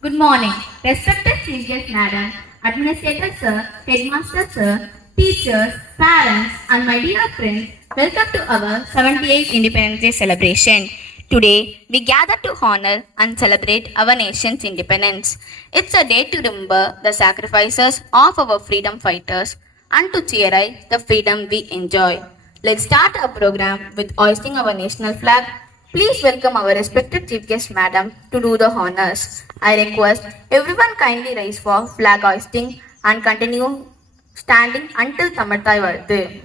Good morning, respected Chief Guest Madam, Administrator Sir, Headmaster Sir, teachers, parents, and my dear friends. Welcome to our 78th Independence Day celebration. Today, we gather to honor and celebrate our nation's independence. It's a day to remember the sacrifices of our freedom fighters and to cherish the freedom we enjoy. Let's start our program with hoisting our national flag. Please welcome our respected Chief Guest Madam to do the honors. I request everyone kindly rise for flag hoisting and continue standing until Tamarthai Varthu.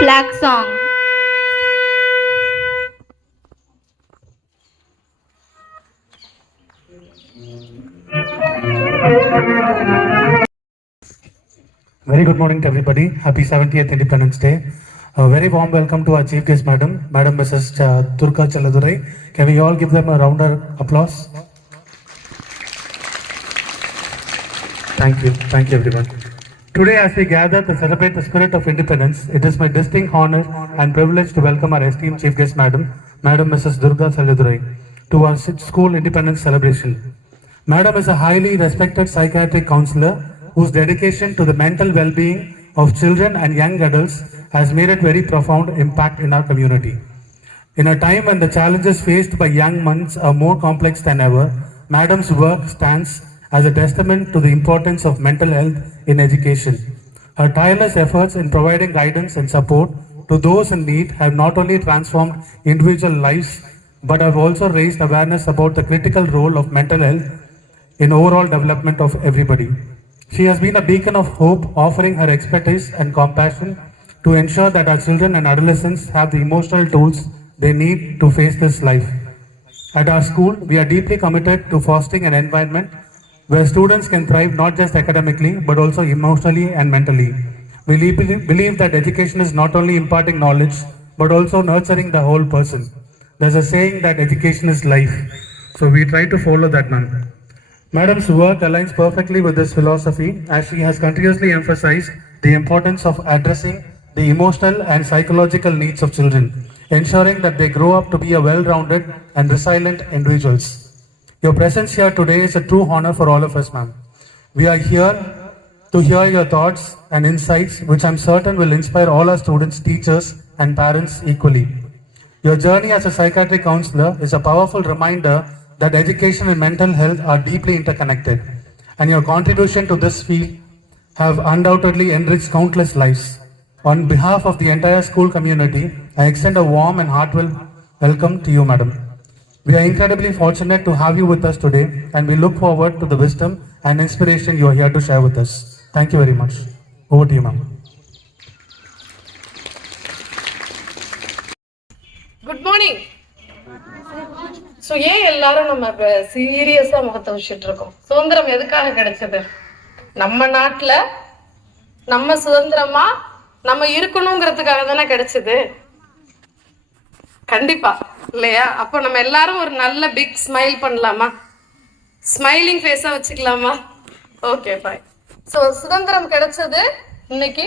Flag song. Very good morning to everybody. Happy 70th Independence Day. A very warm welcome to our Chief Guest Madam, Mrs. Durga Chaladurai. Can we all give them a round of applause? Thank you everyone. Today as we gather to celebrate the spirit of independence, it is my distinct honor and privilege to welcome our esteemed Chief Guest Madam, Mrs. Durga Chaladurai, to our school independence celebration. Madam is a highly respected psychiatric counselor whose dedication to the mental well-being of children and young adults has made a very profound impact in our community. In a time when the challenges faced by young minds are more complex than ever, Madam's work stands as a testament to the importance of mental health in education. Her tireless efforts in providing guidance and support to those in need have not only transformed individual lives but have also raised awareness about the critical role of mental health in overall development of everybody. She has been a beacon of hope, offering her expertise and compassion to ensure that our children and adolescents have the emotional tools they need to face this life. At our school, we are deeply committed to fostering an environment where students can thrive not just academically but also emotionally and mentally. We believe that education is not only imparting knowledge but also nurturing the whole person. There's a saying that education is life, so we try to follow that, ma'am. Madam's work aligns perfectly with this philosophy as she has continuously emphasized the importance of addressing the emotional and psychological needs of children, ensuring that they grow up to be a well-rounded and resilient individuals. Your presence here today is a true honor for all of us, ma'am. We are here to hear your thoughts and insights, which I'm certain will inspire all our students, teachers, and parents equally. Your journey as a psychiatric counselor is a powerful reminder that education and mental health are deeply interconnected, and your contribution to this field have undoubtedly enriched countless lives. On behalf of the entire school community, I extend a warm and heartfelt welcome to you, madam. We are incredibly fortunate to have you with us today, and we look forward to the wisdom and inspiration you are here to share with us. Thank you very much. Over to you, ma'am. Good morning. So ஏன் எல்லாரும் நம்ம சீரியஸா முகத்தை வச்சுட்டு இருக்கோம்? சுதந்திரம் எதுக்காக கிடைச்சது? நம்ம நாட்டுல நம்ம சுதந்திரமா நம்ம இருக்கணுங்கிறதுக்காக தானே கிடைச்சது. கண்டிப்பா இல்லையா? அப்போ நம்ம எல்லாரும் ஒரு நல்ல பிக் ஸ்மைல் பண்ணலாமா? ஸ்மைலிங் ஃபேஸா வச்சுக்கலாமா? Okay bye. ஸோ சுதந்திரம் கிடைச்சது இன்னைக்கு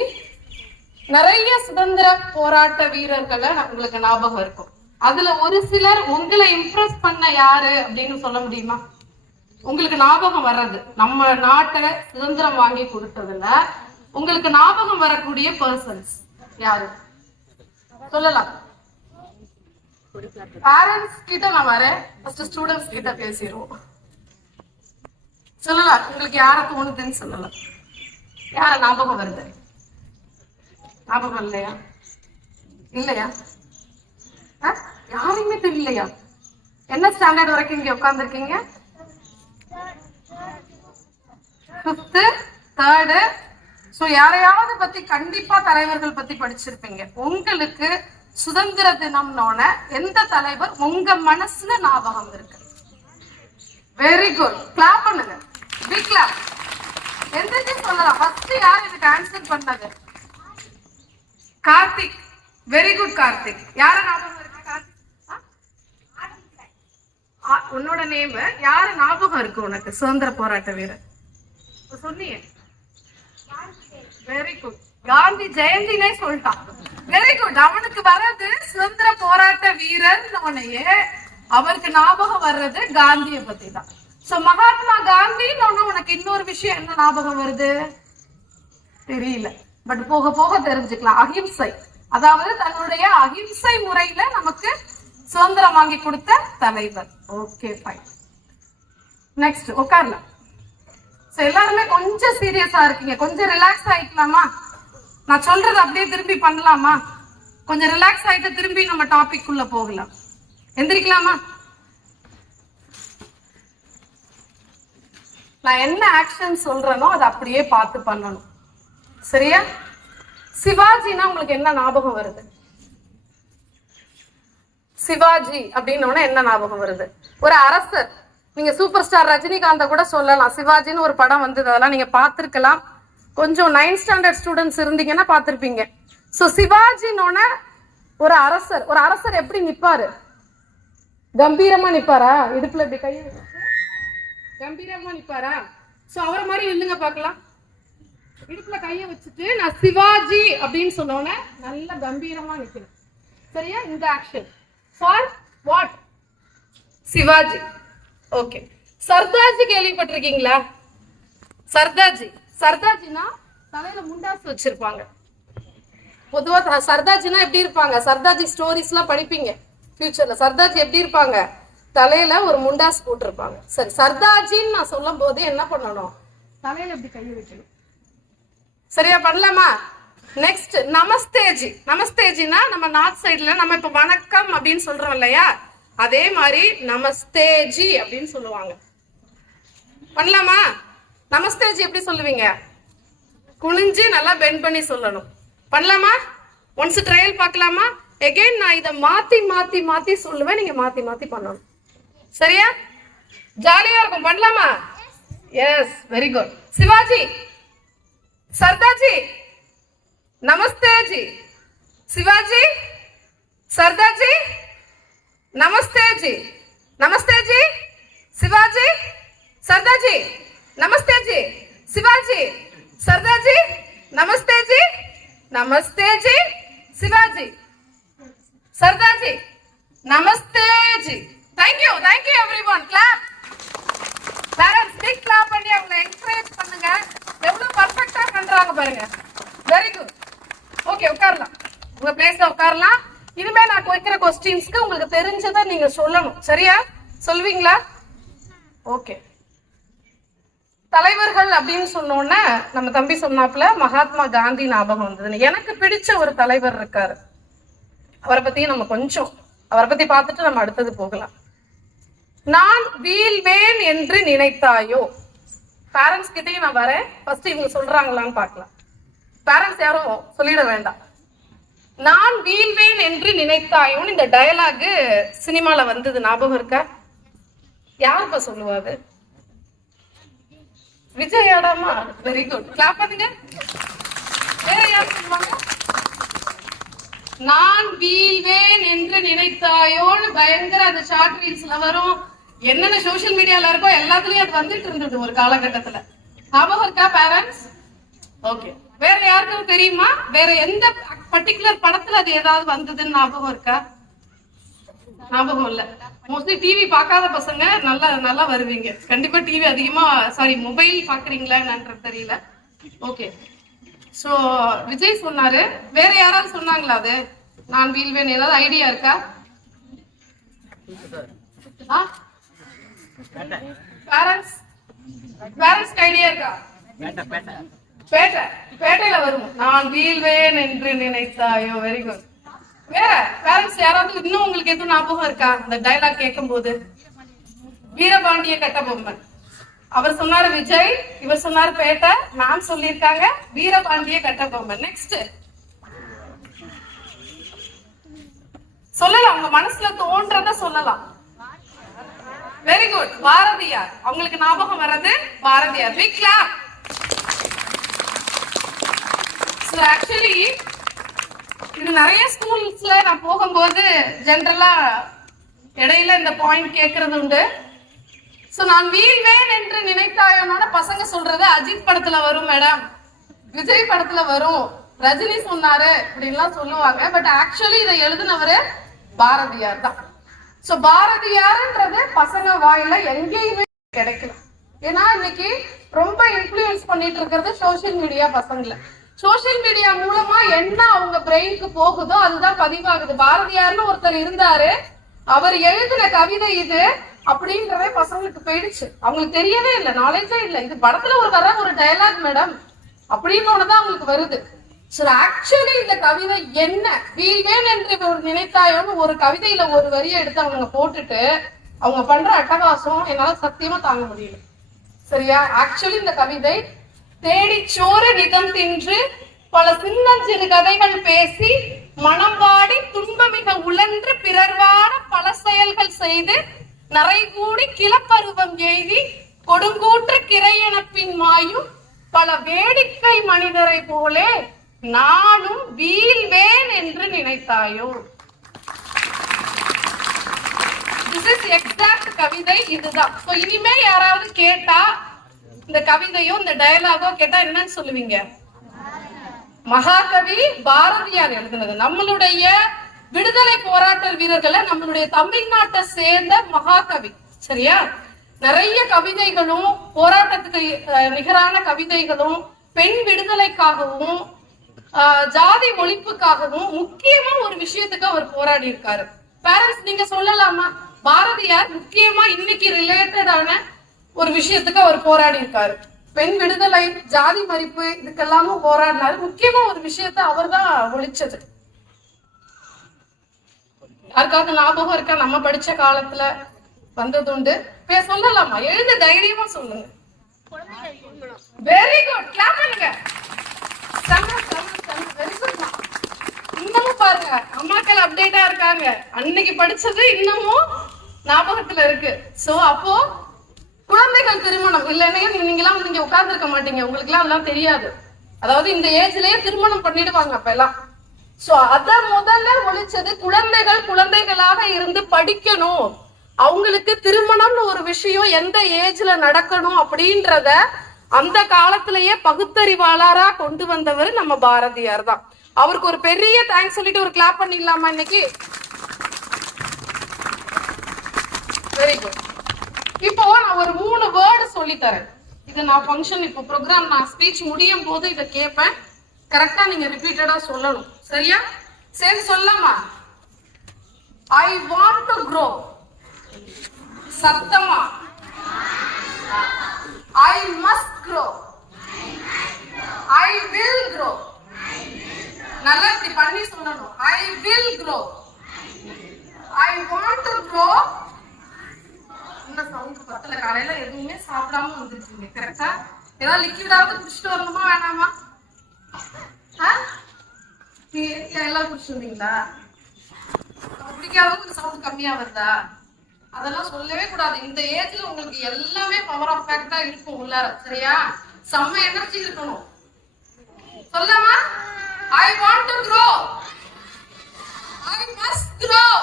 நிறைய சுதந்திர போராட்ட வீரர்களை உங்களுக்கு ஞாபகம் இருக்கும். அதுல ஒரு சிலர் உங்களை இம்ப்ரெஸ் பண்ண யாரு அப்படின்னு சொல்ல முடியுமா? உங்களுக்கு ஞாபகம் வர்றது, நம்ம நாட்டை சுதந்திரம் வாங்கி கொடுத்ததுல உங்களுக்கு ஞாபகம் வரக்கூடிய பர்சன்ஸ் யாரு சொல்லலாம்? பேரண்ட்ஸ் கிட்ட நான் வரேன், ஃபர்ஸ்ட் ஸ்டூடெண்ட்ஸ் கிட்ட பேசிடுவோம். சொல்லலாம், உங்களுக்கு யார தோணுதுன்னு சொல்லலாம். யார ஞாபகம் வருது? ஞாபகம் இல்லையா? இல்லையா? யாருமே தெரியலையா? என்ன ஸ்டாண்டர்ட் வரைக்கும் இங்க உட்கார்ந்துருக்கீங்க? 5th 3rd. சோ யாரையாவது பத்தி கண்டிப்பா தலைவர்கள் பத்தி படிச்சிருப்பீங்க. உங்களுக்கு சுதந்திர தினம்னோட எந்த தலைவர் உங்க மனசுல ஞாபகம் இருக்கு? வெரி குட், கிளாப் பண்ணுங்க, பிக் கிளாப். எந்திரிச்சு சொல்லலாம். ஃபர்ஸ்ட் யார் இதுக்கு ஆன்சர் பண்ணது? கார்த்திக். Very good Karthik. யார ஞாபகம் இருக்கு? உன்னோட நேம் யாரு ஞாபகம் இருக்கு உனக்கு? சுதந்திர போராட்ட வீரர் சொன்னீங்க. வெரி குட், காந்தி ஜெயந்தினே சொல்லிட்டான். Very good. அவனுக்கு வர்றது சுதந்திர போராட்ட வீரர், அவருக்கு ஞாபகம் வர்றது காந்திய பத்தி தான். சோ மகாத்மா காந்தி உனக்கு இன்னொரு விஷயம் என்ன ஞாபகம் வருது தெரியல, பட் போக போக தெரிஞ்சுக்கலாம். அஹிம்சை, அதாவது தன்னுடைய அஹிம்சை முறையில நமக்கு சுதந்திரம் வாங்கி கொடுத்த தலைவர். Okay fine. நெக்ஸ்ட் உட்காரலாம். எல்லாருமே கொஞ்சம் சீரியஸா இருக்கீங்க, கொஞ்சம் ரிலாக்ஸ் ஆயிக்கலாமா? நான் சொல்றது அப்படியே திரும்பி பண்ணலாமா? கொஞ்சம் ரிலாக்ஸ் ஆயிட்டு திரும்பி நம்ம டாபிக் உள்ள போகலாம். எந்திரிக்கலாமா? நான் என்ன ஆக்ஷன் சொல்றேனோ அதை அப்படியே பார்த்து பண்ணணும், சரியா? சிவாஜினா உங்களுக்கு என்ன ஞாபகம் வருது? சிவாஜி அப்படின்னு என்ன ஞாபகம் வருது? ஒரு அரசர். நீங்க சூப்பர் ஸ்டார் ரஜினிகாந்த கூட சொல்லலாம். சிவாஜின்னு ஒரு படம் வந்தது, அதெல்லாம் நீங்க பார்த்திருக்கலாம். கொஞ்சம் 9th ஸ்டாண்டர்ட் ஸ்டூடெண்ட்ஸ் இருந்தீங்கன்னா பார்த்திருப்பீங்க. சோ சிவாஜினோட ஒரு அரசர். ஒரு அரசர் எப்படி நிப்பாரு? கம்பீரமா நிப்பாரா? இடுப்புல இப்படி கையை கம்பீரமா நிப்பாரா? சோ அவரை மாதிரி நில்லுங்க பார்க்கலாம். இடுப்புல கையை வச்சுட்டு நான் சிவாஜி அப்படின்னு சொன்னோன்னே நல்ல கம்பீரமா நிக்கிறேன், சரியா? இந்த action for what? Sivaji. Okay. Sardarji கேள்விப்பட்டிருக்கீங்களா? சர்தார்ஜி. சர்தார்ஜினா தலையில முண்டாசு வச்சிருப்பாங்க. பொதுவா சர்தார்ஜினா எப்படி இருப்பாங்க? சர்தார்ஜி ஸ்டோரிஸ் எல்லாம் படிப்பீங்க ஃபியூச்சர்ல. சர்தார்ஜி எப்படி இருப்பாங்க? தலையில ஒரு முண்டாஸ் போட்டிருப்பாங்க. சரி, சர்தார்ஜின்னு நான் சொல்லும் போது என்ன பண்ணணும்? தலையில எப்படி கையை வைக்கணும், சரியா? பண்ணலாமா? நெக்ஸ்ட் நமஸ்தேஜி. நமஸ்தேஜினா நம்ம நார்த் சைட்ல நம்ம இப்ப வணக்கம் அப்படின்னு சொல்றோம் இல்லையா, அதே மாதிரி நமஸ்தேஜி அப்படின்னு சொல்லுவாங்க. பண்ணலாமா? நமஸ்தேஜி எப்படி சொல்லுவீங்க? குனிஞ்சு நல்லா பெண்ட் பண்ணி சொல்லணும். பண்ணலாமா? ஒன்ஸ் ட்ரையல் பார்க்கலாமா? எகைன் நான் இதை மாத்தி மாத்தி மாத்தி சொல்லுவேன், நீங்க மாத்தி மாத்தி பண்ணணும், சரியா? ஜாலியா இருக்கும். பண்ணலாமா? Yes, very good. Shivaji, Sardarji, நமஸ்தேஜி, சிவாஜி, சர்தார்ஜி, நமஸ்தேஜி, நமஸ்தேஜி, சிவாஜி, சர்தார்ஜி, நமஸ்தேஜி, சிவாஜி, சர்தார்ஜி, நமஸ்தேஜி, நமஸ்தேஜி, சிவாஜி, சர்தார்ஜி, நமஸ்தேஜி. Thank you everyone. Clap. Parents big clap பண்ணி அவங்களை என்கரேஜ் பண்ணுங்க. எவ்வளவு பர்ஃபெக்ட்டா பண்றாங்க பாருங்க. Very good. ஓகே, உட்காரலாம். உங்க பிளேஸ்ல உட்காரலாம். இனிமே நான் வைக்கிற கொஸ்டின்ஸ்க்கு உங்களுக்கு தெரிஞ்சதை நீங்க சொல்லணும், சரியா? சொல்வீங்களா? ஓகே. தலைவர்கள் அப்படின்னு சொன்னோன்னா நம்ம தம்பி சொன்னாப்புல மகாத்மா காந்தி ஞாபகம் வந்தது. எனக்கு பிடிச்ச ஒரு தலைவர் இருக்காரு, அவரை பத்தியும் நம்ம கொஞ்சம் அவரை பத்தி பார்த்துட்டு நம்ம அடுத்தது போகலாம். நான் வீழ்வேன் என்று நினைத்தாயோ. பேரண்ட்ஸ் கிட்டையும் நான் வரேன். ஃபர்ஸ்ட் இவங்க சொல்றாங்களான்னு பார்க்கலாம். பேரண்ட்ஸ் யாரும் சொல்லிட வேண்டாம். நான் வீழ்வேன் என்று நினைத்தாயோன்னு இந்த டயலாக் சினிமால வந்தது, ஞாபகம் இருக்கா? யாருப்பா சொல்லுவாரு? விஜய் ஆடாமா? வெரி குட், கிளாப் பண்ணுங்க. வேற யார் சொல்லுவாங்க? நான் வீழ்வேன் என்று நினைத்தாயோன்னு பயங்கர அந்த ஷார்ட் ரீல்ஸ்ல வரும். என்னென்ன சோசியல் மீடியால இருக்கோ எல்லாத்துலயும் அது வந்துட்டு இருந்தது ஒரு காலகட்டத்துல. ஞாபகம் இருக்கா பேரண்ட்ஸ்? ஓகே. வேற யாருக்கும் தெரியுமா? வேற எந்த பர்டிகுலர் படத்துல அது ஏதாவது வந்ததுன்னு ஞாபகம் இருக்கா? ஞாபகம் இல்ல. மோஸ்ட்லி டிவி பார்க்காத பசங்க நல்லா வருவீங்க. கண்டிப்பா டிவி அதிகமா மொபைல் பாக்குறீங்களான்னு தெரியல. ஓகே. சோ விஜய் சொன்னாரு. வேற யாராவது சொன்னாங்களா? அது நான் வீழ்வேன் ஏதாவது ஐடியா இருக்கா? பேரண்ட்ஸ் ஐடியா இருக்கா? பேட்டையில வரும் நான் வீழ்வேன் என்று நினைத்தாயோ. Very good. வேற பேரண்ட்ஸ் யாராவது இன்னும் உங்களுக்கு எதுவும் ஞாபகம் இருக்கா? அந்த டயலாக் கேட்கும் போது வீரபாண்டிய கட்டபொம்மன் அவர் சொன்னாரு விஜய், இவர் சொன்னாரு பேட்டை, நான் சொல்லியிருக்காங்க வீரபாண்டிய கட்டபொம்மன். நெக்ஸ்ட் சொல்லலாம், உங்க மனசுல தோன்றத சொல்லலாம். Very good, Bharathiyar. அவங்களுக்கு ஞாபகம் வர்றது Bharathiyar. Big clap. So actually இது நிறைய ஸ்கூல்ஸ்ல நான் போகும்போது ஜெனரலா இடையில இந்த பாயிண்ட் கேட்கறது உண்டு. சோ நான் வீழ்வேன் என்று நினைத்தாயோட பசங்க சொல்றது அஜித் படத்துல வரும் மேடம், விஜய் படத்துல வரும், ரஜினி சொன்னாரு அப்படின்லாம் சொல்லுவாங்க. பட் ஆக்சுவலி இதை எழுதினவரு பாரதியார் தான். சோ பாரதியார்ன்றது பசங்க வாயில எங்கேயுமே கிடைக்கல. ஏன்னா இன்னைக்கு ரொம்ப இன்ஃப்ளூயன்ஸ் பண்ணிட்டு இருக்கிறது சோசியல் மீடியா பசங்களை. சோசியல் மீடியா மூலமா என்ன அவங்க பிரெயினுக்கு போகுதோ அதுதான் பதிவாகுது. பாரதியார்னு ஒருத்தர் இருந்தாரு, அவர் எழுதின கவிதை இது அப்படின்றதே பசங்களுக்கு போயிடுச்சு. அவங்களுக்கு தெரியவே இல்லை, நாலேஜே இல்லை. இது படத்துல ஒரு டயலாக் மேடம் அப்படின்னு ஒண்ணுதான் அவங்களுக்கு வருது. சோ ஆக்சுவலி இந்த கவிதை என்ன? வீழ்வேன் என்று ஒரு நினைத்தாயோன்னு ஒரு கவிதையில ஒரு வரியை எடுத்து அவங்க போட்டுட்டு அவங்க பண்ற அட்டகாசம் என்னால சத்தியமா தாங்க முடியல. சரியா? ஆக்சுவலி இந்த கவிதை தேடி சோறு நிதம் தின்று பல சின்னஞ்சிறு கதைகள் பேசி மனம் வாடி துன்பமிக உழன்று பிறர்வாட பல செயல்கள் செய்து நரை கூடி கிளப்பருவம் எய்தி கொடுங்கூற்று கிரையெனப்பின் மாயும் பல வேடிக்கை மனிதரை போலே நானும் வீழ்வேன் என்று நினைத்தாயோ. This is exact கவிதை இதுதான். So இனிமே யாராவது கேட்டா இந்த கவிதையோ இந்த டயலாகோ கேட்டா என்னன்னு சொல்லுவீங்க? மகாகவி பாரதியார் எழுதுனது. நம்மளுடைய விடுதலை போராட்ட வீரர்களை நம்மளுடைய தமிழ்நாட்டை சேர்ந்த மகாகவி. சரியா? நிறைய கவிதைகளும் போராட்டத்துக்கு நிகரான கவிதைகளும் பெண் விடுதலைக்காகவும் ஜாதி ஒழிப்புக்காகவும் முக்கியமா ஒரு விஷயத்துக்கு அவர் போராடி இருக்காரு. பேரண்ட்ஸ் நீங்க சொல்லலாமா? பாரதியார் முக்கியமா இன்னைக்கு ரிலேட்டடான ஒரு விஷயத்துக்கு அவர் போராடி இருக்காரு. பெண் விடுதலை, ஜாதி மறிப்பு, இதுக்கெல்லாமும் போராடினாரு. முக்கியமா ஒரு விஷயத்த அவர் தான் ஒழிச்சது. யாருக்காவது ஞாபகம் இருக்கா? நம்ம படிச்ச காலத்துல வந்தது உண்டு. சொல்லலாமா? எழுத தைரியமா சொல்லுங்க. வெரி குட், கிளாப் பண்ணுங்க. Very good. இன்னமும் பாருங்க, அம்மாக்கள் அப்டேட்டா இருக்காங்க. அன்னைக்கு படிச்சது இன்னமும் ஞாபகத்துல இருக்கு. சோ அப்போ குழந்தைகள் திருமணம் இல்லைன்னா நீங்களாம் இங்க உட்கார்ந்து இருக்க மாட்டீங்க, உங்களுக்கு எல்லாம் அதெல்லாம் தெரியாது. அதாவது இந்த ஏஜ்லயே திருமணம் பண்ணிடுவாங்க அப்ப எல்லாம். சோ அத முதல்ல ஒழிச்சது குழந்தைகள் குழந்தைகளாக இருந்து படிக்கணும், அவங்களுக்கு திருமணம்னு ஒரு விஷயம் எந்த ஏஜ்ல நடக்கணும் அப்படின்றத அந்த காலத்திலேயே பகுத்தறிவாளரா கொண்டு வந்தவர் நம்ம பாரதியார் தான். அவருக்கு ஒரு பெரிய தேங்க்ஸ் சொல்லிட்டு ஒரு கிளாப் பண்ணிடலாமா இன்னைக்கு? Very good. இப்போ நான் ஒரு 3 வேர்டு சொல்லி தரேன். இது நான் ஃபங்க்ஷன் இப்போ ப்ரோக்ராம் நான் ஸ்பீச் முடியும் போது இதை கேட்பேன். கரெக்டா நீங்க ரிப்பீட்டடா சொல்லணும். சரியா? சரி சொல்லலாமா? I want to grow. சத்தமா. I must grow. I will grow. நல்லா இப்படி பண்ணி சொல்லணும். I will grow. I want to grow. Sound பத்தல. காலையில எதுவுமே சாப்பிடாம வந்துருக்கீங்க. கரெக்டா? ஏதாவது லிக்விடாவது குடிச்சிட்டு வரணுமா வேணாமா? எல்லாம் குடிச்சிருந்தீங்களா? குடிக்காத சவுண்ட் கம்மியா வருதா? அதெல்லாம் சொல்லவே கூடாது. இந்த ஏஜ்ல உங்களுக்கு எல்லாமே பவர் ஆஃப் ஃபேக்டா இருக்கும் உள்ளார. சரியா? செம்ம எனர்ஜி இருக்கணும். சொல்லமா? I want to grow. I must grow.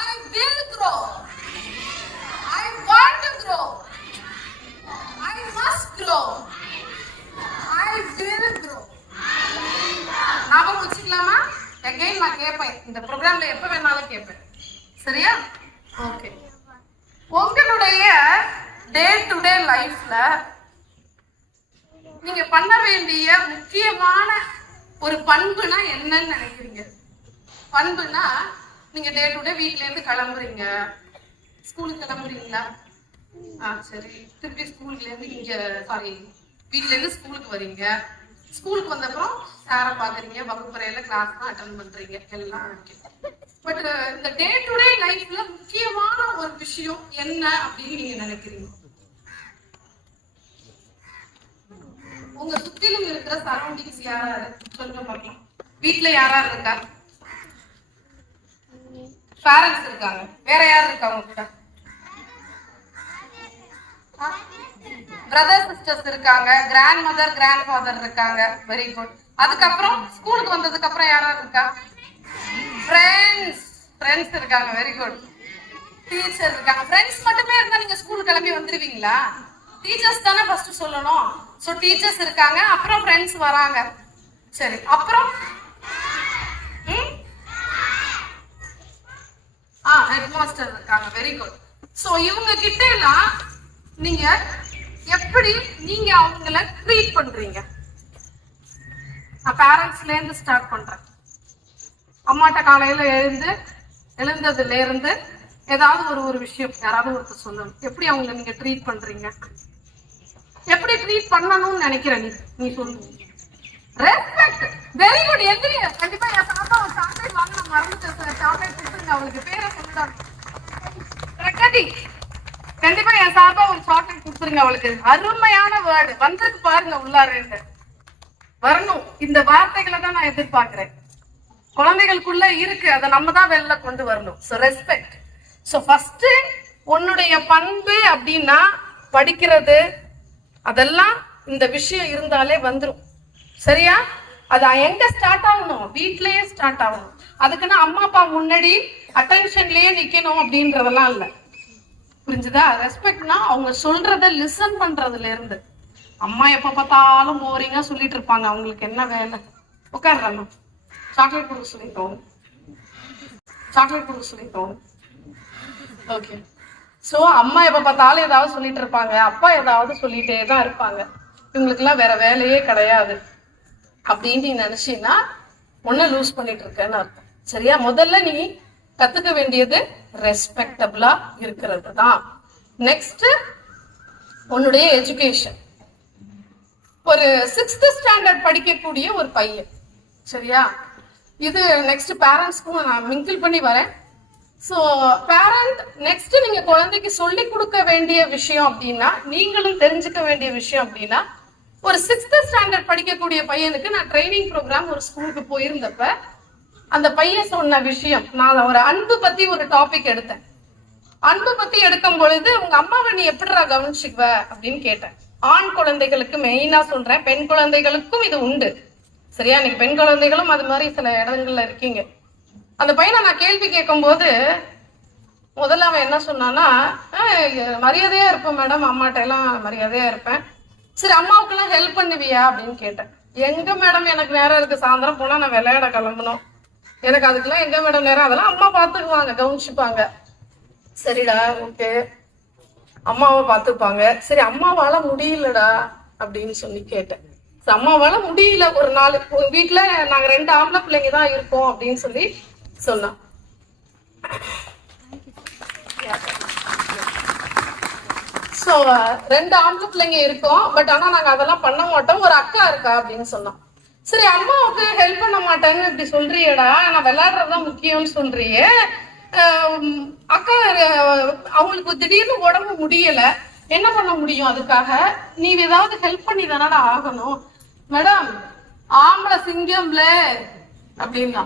I will grow. I want to grow. I must grow. I will grow. ஞாபகம் வச்சுக்கலாமா? அகைன் நான் கேட்பேன், இந்த ப்ரோக்ராம்ல எப்ப வேணாலும் கேட்பேன். சரியா? ஓகே. உங்களுடைய டே டு டே லைஃப்ல நீங்க பண்ண வேண்டிய முக்கியமான ஒரு பண்புனா என்னன்னு நினைக்கிறீங்க? பண்புனா நீங்க டே டு டே வீட்ல இருந்து கிளம்புறீங்க, ஸ்கூலுக்கு கிளம்புறீங்களா? சரி. திருப்பி ஸ்கூல்ல இருந்து இங்க வீட்ல இருந்து ஸ்கூலுக்கு வரீங்க. ஸ்கூலுக்கு வந்த அப்புறம் சாரை பாக்குறீங்க, வகுப்பறையில கிளாஸ் தான் அட்டன் பண்றீங்க, எல்லாம் ஓகே. பட் இந்த டே டு டே லைஃப்ல முக்கியமான ஒரு விஷயம் என்ன அப்படின்னு நீங்க நினைக்கிறீங்க? உங்க சுத்திலும் இருக்கிற சரௌண்டிங்ஸ் யாரா சொல்லுங்க பாப்போம். வீட்ல யாரா இருக்கா? பேரண்ட்ஸ் இருக்காங்க. வேற யார் இருக்காங்க கூட? பிரதர் சிஸ்டர்ஸ் இருக்காங்க, கிராண்ட் மதர் கிராண்ட் ஃபாதர் இருக்காங்க. Very good. அதுக்கப்புறம் ஸ்கூலுக்கு வந்ததுக்கு அப்புறம் யாரா இருக்கா? ஃப்ரெண்ட்ஸ் இருக்காங்க. Very good. டீச்சர் இருக்காங்க. ஃப்ரெண்ட்ஸ் மட்டுமே இருந்தா நீங்க ஸ்கூல் கிளம்பி வந்துருவீங்களா? டீச்சர்ஸ் தானே ஃபர்ஸ்ட் சொல்லணும். சோ டீச்சர்ஸ் இருக்காங்க, அப்புறம் ஃப்ரெண்ட்ஸ் வராங்க. சரி, அப்புறம் ஹெட் மாஸ்டர் இருக்காங்க. Very good. சோ இவங்க கிட்ட எல்லாம் நீங்க எப்படி நீங்க அவங்கள ட்ரீட் பண்றீங்க? நான் பேரண்ட்ஸ்ல இருந்து ஸ்டார்ட் பண்றேன். அம்மாட்ட காலையில எழுந்ததுல இருந்து ஏதாவது ஒரு விஷயம் யாராவது ஒருத்தர் சொல்லணும். எப்படி அவங்களை நீங்க ட்ரீட் பண்றீங்க? எப்படி ட்ரீட் பண்ணணும்னு நினைக்கிற நீ சொல்லு. ரெஸ்பெக்ட். Very good. எந்திரிங்க. கண்டிப்பா என் பாப்பா ஒரு சாக்லேட் வாங்க மறந்துட்டேன். சாக்லேட் கொடுத்துருங்க. அவளுக்கு பேரை சொல்லிட்டாங்க. பிரகதி. கண்டிப்பா என் சாப்பா ஒரு சாக்லேட் கொடுத்துருங்க அவளுக்கு. அருமையான வேர்டு வந்ததுக்கு பாருங்க. உள்ளார வரணும். இந்த வார்த்தைகளை தான் நான் எதிர்பார்க்கிறேன். குழந்தைகளுக்குள்ள இருக்கு, அதை நம்ம தான் வெளில கொண்டு வரணும். So respect. சோ ஃபர்ஸ்ட் உன்னுடைய பண்பு அப்படின்னா படிக்கிறது, அதெல்லாம் இந்த விஷயம் இருந்தாலே வந்துடும். சரியா? அது எங்க ஸ்டார்ட் ஆகணும்? வீட்லயே ஸ்டார்ட் ஆகணும். அதுக்குன்னா அம்மா அப்பா முன்னாடி அட்டென்ஷன்லயே நிக்கணும் அப்படின்றதெல்லாம் இல்ல. புரிஞ்சுதா? ரெஸ்பெக்ட்னா அவங்க சொல்றத லிசன் பண்றதுல இருந்து. அம்மா எப்ப பார்த்தாலும் போரிங்கா சொல்லிட்டு இருப்பாங்க. அவங்களுக்கு என்ன வேலை? உட்கார்றாங்க. சாக்லேட் கொடுக்க சொல்லிட்டோம். ஓகே. சோ அம்மா எப்ப பார்த்தாலும் ஏதாவது சொல்லிட்டு இருப்பாங்க, அப்பா ஏதாவது சொல்லிட்டே தான் இருப்பாங்க. இவங்களுக்கு எல்லாம் வேற வேலையே கிடையாது அப்படின்னு நீ நினைச்சீங்கன்னா ஒன்ன லூஸ் பண்ணிட்டு இருக்கேன்னு அர்த்தம். சரியா? முதல்ல நீ கத்துக்க வேண்டியது ரெஸ்பெக்டபிளா இருக்கிறது தான். நெக்ஸ்ட் உன்னுடைய எஜுகேஷன். ஒரு 6th ஸ்டாண்டர்ட் படிக்கக்கூடிய ஒரு பையன். சரியா? இது நெக்ஸ்ட் பேரண்ட்ஸ்க்கும் நான் மிங்கிள் பண்ணி வரேன். ஸோ பேரண்ட் நெக்ஸ்ட் நீங்க குழந்தைக்கு சொல்லி கொடுக்க வேண்டிய விஷயம் அப்படின்னா, நீங்களும் தெரிஞ்சுக்க வேண்டிய விஷயம் அப்படின்னா, ஒரு 6th ஸ்டாண்டர்ட் படிக்கக்கூடிய பையனுக்கு நான் ட்ரைனிங் ப்ரோக்ராம் ஒரு ஸ்கூலுக்கு போயிருந்தப்ப அந்த பையன் சொன்ன விஷயம், நான் ஒரு அன்பு பத்தி ஒரு டாபிக் எடுத்தேன். அன்பு பத்தி எடுக்கும் பொழுது உங்க அம்மாவை நீ எப்படிடா கவனிச்சுக்குவ அப்படின்னு கேட்டேன். ஆண் குழந்தைகளுக்கு மெயினா சொல்றேன், பெண் குழந்தைகளுக்கும் இது உண்டு. சரியா? இன்னைக்கு பெண் குழந்தைகளும் அது மாதிரி சில இடங்கள்ல இருக்கீங்க. அந்த பையனை நான் கேள்வி கேட்கும் போது முதல்ல அவன் என்ன சொன்னான்னா, மரியாதையா இருப்பேன் மேடம், அம்மாட்ட எல்லாம் மரியாதையா இருப்பேன். சரி, அம்மாவுக்கு எல்லாம் ஹெல்ப் பண்ணுவியா அப்படின்னு கேட்டேன். எங்க மேடம், எனக்கு நேரம் இருக்கு, சாயந்தரம் போனா நான் விளையாட கிளம்பணும், எனக்கு அதுக்கெல்லாம் எங்க மேடம் நேரம், அதெல்லாம் அம்மா பாத்துக்குவாங்க, கவனிச்சுப்பாங்க. சரிடா, ஓகே, அம்மாவை பாத்துப்பாங்க. சரி, அம்மாவால முடியலடா அப்படின்னு சொல்லி கேட்டேன். அம்மாவால முடியல, ஒரு நாள் வீட்டுல நாங்க 2 ஆம்பளை பிள்ளைங்க தான் இருக்கோம் அப்படின்னு சொல்லி சொன்னான். சோ 2 ஆம்பளை பிள்ளைங்க இருக்கோம், பட் ஆனா நாங்க அதெல்லாம் பண்ண மாட்டோம், ஒரு அக்கா இருக்கா அப்படின்னு சொன்னோம். சரி, அம்மாவுக்கு ஹெல்ப் பண்ண மாட்டேன்னு இப்படி சொல்றியடா, நான் விளையாடுறதுதான் முக்கியம்னு சொல்றியே, அக்கா அவங்களுக்கு திடீர்னு உடம்பு முடியல, என்ன பண்ண முடியும், அதுக்காக நீ ஏதாவது ஹெல்ப் பண்ணி தானடா ஆகணும். மேடம், ஆம்பளை சிங்கம்ல அப்படின்னா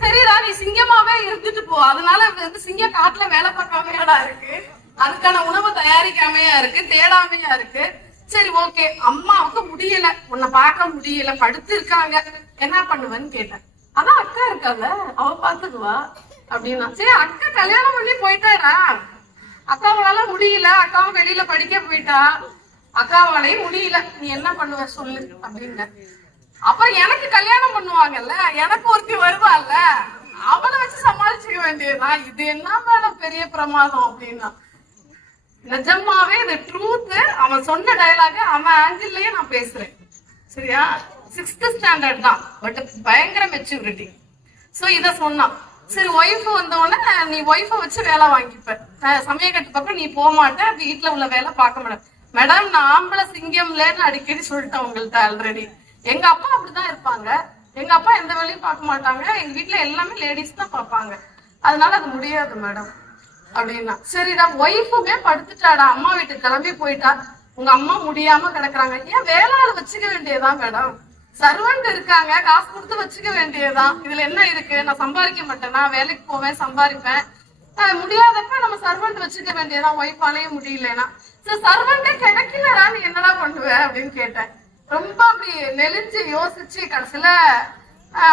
சரிடா, நீ சிங்கமாவே இருந்துட்டு போ. அதனால சிங்கம் காட்டுல வேலை பார்க்காமையாடா இருக்கு, அதுக்கான உணவு தயாரிக்காமையா இருக்கு, தேடாமையா இருக்கு. சரி ஓகே, அம்மாவுக்கு முடியல, உன்னை பார்க்க முடியல, படுத்து இருக்காங்க, என்ன பண்ணுவேன்னு கேட்டேன். அதான் அக்கா இருக்கால, அவ பாத்துக்குவா அப்படின்னா. சரி, அக்கா கல்யாணம் பண்ணி போயிட்டாரா, அக்காவால முடியல, அக்காவும் வெளியில படிக்க போயிட்டா, அக்காவாலையும் முடியல, நீ என்ன பண்ணுவ சொல்லு அப்படின்னு. அப்புறம் எனக்கு கல்யாணம் பண்ணுவாங்கல்ல, எனக்கு ஒருத்தி வருவாள்ல, அவளை வச்சு சமாளிச்சுக்க வேண்டியதுதான். இது என்ன மேடம் பெரிய பிரமாதம் அப்படின்னா. நிஜமாவே இது ட்ரூத். அவன் சொன்ன டயலாக அவன் ஆங்கிள்லயே நான் பேசுறேன். சரியா, 6th ஸ்டாண்டர்ட் தான், பட் பயங்கர மெச்சூரிட்டி. சோ இத சொன்னான். சரி, ஒய்ஃப் வந்தோடனே நீ ஒய்ஃபை வச்சு வேலை வாங்கிப்ப, சமயக்கட்டு பக்கம் நீ போக மாட்ட, வீட்டுல உள்ள வேலை பார்க்க மாட்டேன். மேடம், நான் ஆம்பளை சிங்கம்லன்னு அடிக்கடி சொல்லிட்டேன் உங்கள்ட்ட ஆல்ரெடி. எங்க அப்பா அப்படிதான் இருப்பாங்க, எங்க அப்பா எந்த வேலையும் பார்க்க மாட்டாங்க, எங்க வீட்டுல எல்லாமே லேடிஸ் தான் பார்ப்பாங்க, அதனால அது முடியாது மேடம் அப்படின்னா. சரிடா, ஒய்ஃபுமே படுத்துட்டாடா, அம்மா வீட்டுக்கு கிளம்பி போயிட்டா, உங்க அம்மா முடியாம கிடக்குறாங்க, ஏன் வேளாளர் வச்சுக்க வேண்டியதான் மேடம், சர்வெண்ட் இருக்காங்க, காசு கொடுத்து வச்சுக்க வேண்டியதுதான், இதுல என்ன இருக்கு, நான் சம்பாதிக்க மாட்டேனா, வேலைக்கு போவேன் சம்பாதிப்பேன், முடியாதப்ப நம்ம சர்வெண்ட் வச்சுக்க வேண்டியதான், ஒய்ஃபாலையும் முடியலன்னா. சர்வெண்டே கிடைக்கலடா, நீ என்னடா பண்ணுவ அப்படின்னு கேட்டேன். ரொம்ப அப்படி நெளிஞ்சு யோசிச்சு கடைசியில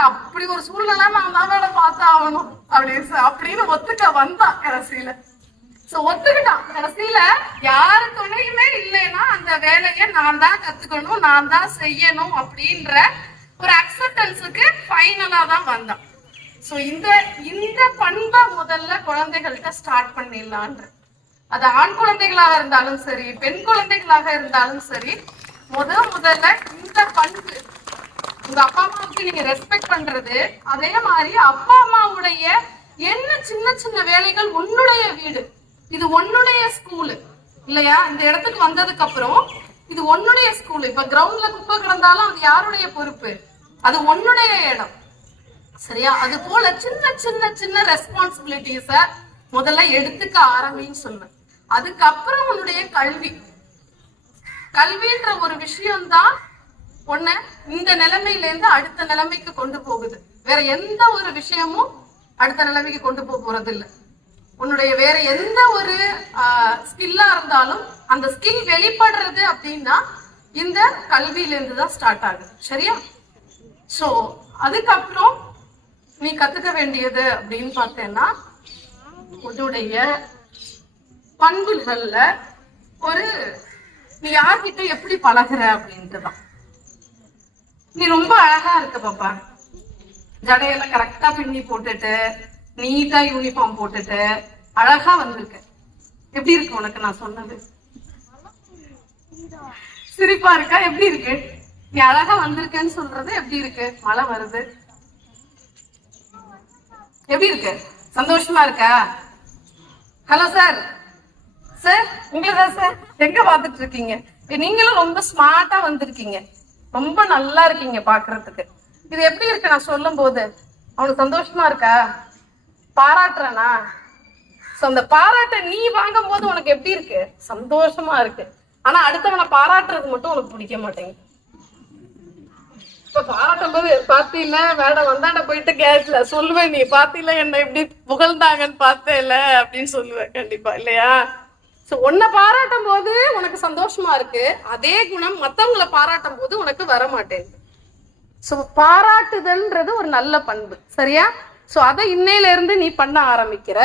அப்படி ஒரு சூழ்நிலை நான் தான் வேலை பார்த்தா ஆகணும் அப்படின்னு ஒத்துக்க வந்தான் கடைசியில. ஒத்துக்கிட்டான் கடைசியில. யாரு துணையுமே இல்லைன்னா அந்த வேலையை நான் தான் கத்துக்கணும், நான் தான் செய்யணும் அப்படின்ற ஒரு அக்செப்டன்ஸுக்கு ஃபைனலா தான் வந்தான். இந்த பண்பை முதல்ல குழந்தைகள்கிட்ட ஸ்டார்ட் பண்ணிடலான்ற. அது ஆண் குழந்தைகளாக இருந்தாலும் சரி, பெண் குழந்தைகளாக இருந்தாலும் சரி, முதல்ல இந்த பண்பு, உங்க அப்பா அம்மாவுக்கு நீங்க ரெஸ்பெக்ட் பண்றது, அதே மாதிரி அப்பா அம்மாவுடைய என்ன சின்ன சின்ன வேலைகள், உன்னுடைய வீடு, இது உன்னுடைய ஸ்கூலு இல்லையா, இந்த இடத்துக்கு வந்ததுக்கு அப்புறம் இது உன்னுடைய ஸ்கூலு. இப்ப கிரவுண்ட்ல குப்பை கிடந்தாலும் அது யாருடைய பொறுப்பு, அது உன்னுடைய இடம். சரியா, அது போல சின்ன சின்ன சின்ன ரெஸ்பான்சிபிலிட்டிஸ முதல்ல எடுத்துக்க ஆரம்பின்னு சொல்லுவேன். அதுக்கப்புறம் உன்னுடைய கல்வின்ற ஒரு விஷயம்தான் உன்னை இந்த நிலைமையில இருந்து அடுத்த நிலைமைக்கு கொண்டு போகுது. வேற எந்த ஒரு விஷயமும் அடுத்த நிலைமைக்கு கொண்டு போறது இல்லை. உன்னுடைய வேற எந்த ஒரு ஸ்கில்லா இருந்தாலும் அந்த ஸ்கில் வெளிப்படுறது அப்படின்னா இந்த கல்வியில இருந்துதான் ஸ்டார்ட் ஆகுது. சரியா? சோ அதுக்கப்புறம் நீ கத்துக்க வேண்டியது அப்படின்னு பார்த்தேன்னா, உன்னுடைய பண்புகள்ல ஒரு நீ யார்கிட்ட எப்படி பழகுற அப்படின்ட்டுதான். நீ ரொம்ப அழகா இருக்க பாப்பா, ஜடையெல்லாம் கரெக்டா பின்னி போட்டுட்டு, நீட்டா யூனிஃபார்ம் போட்டுட்டு அழகா வந்திருக்க. எப்படி இருக்கு உனக்கு நான் சொன்னது? சிரிப்பா இருக்கா? எப்படி இருக்கு? நீ அழகா வந்திருக்கேன்னு சொல்றது எப்படி இருக்கு? மழை வருது, எப்படி இருக்கு? சந்தோஷமா இருக்கா? ஹலோ சார், சார் உங்களதான் சார், எங்க பாத்துட்டு இருக்கீங்க? நீங்களும் ரொம்ப ஸ்மார்ட்டா வந்திருக்கீங்க, ரொம்ப நல்லா இருக்கீங்க பாக்குறதுக்கு. இது எப்படி இருக்கு நான் சொல்லும் போது? அவனுக்கு சந்தோஷமா இருக்கா? பாராட்டுறனா? அந்த பாராட்ட நீ வாங்கும் போது உனக்கு எப்படி இருக்கு? சந்தோஷமா இருக்கு. ஆனா அடுத்தவனை பாராட்டுறது மட்டும் உனக்கு பிடிக்க மாட்டேங்குது. இப்ப பாராட்டும் போது பாத்தியில மேடம் வந்தாண்ட போயிட்டு கேட்கல சொல்லுவேன், நீ பாத்தியில என்ன எப்படி புகழ்ந்தாங்கன்னு பார்த்தேல அப்படின்னு சொல்லுவேன் கண்டிப்பா, இல்லையா? உன்னை பாராட்டும் போது உனக்கு சந்தோஷமா இருக்கு, அதே குணம் மத்தவங்களை பாராட்டும் போது உனக்கு வர மாட்டேங்குது. பாராட்டுதல்ன்றது ஒரு நல்ல பண்பு. சரியா? அதை இன்னையில இருந்து நீ பண்ண ஆரம்பிக்கிற.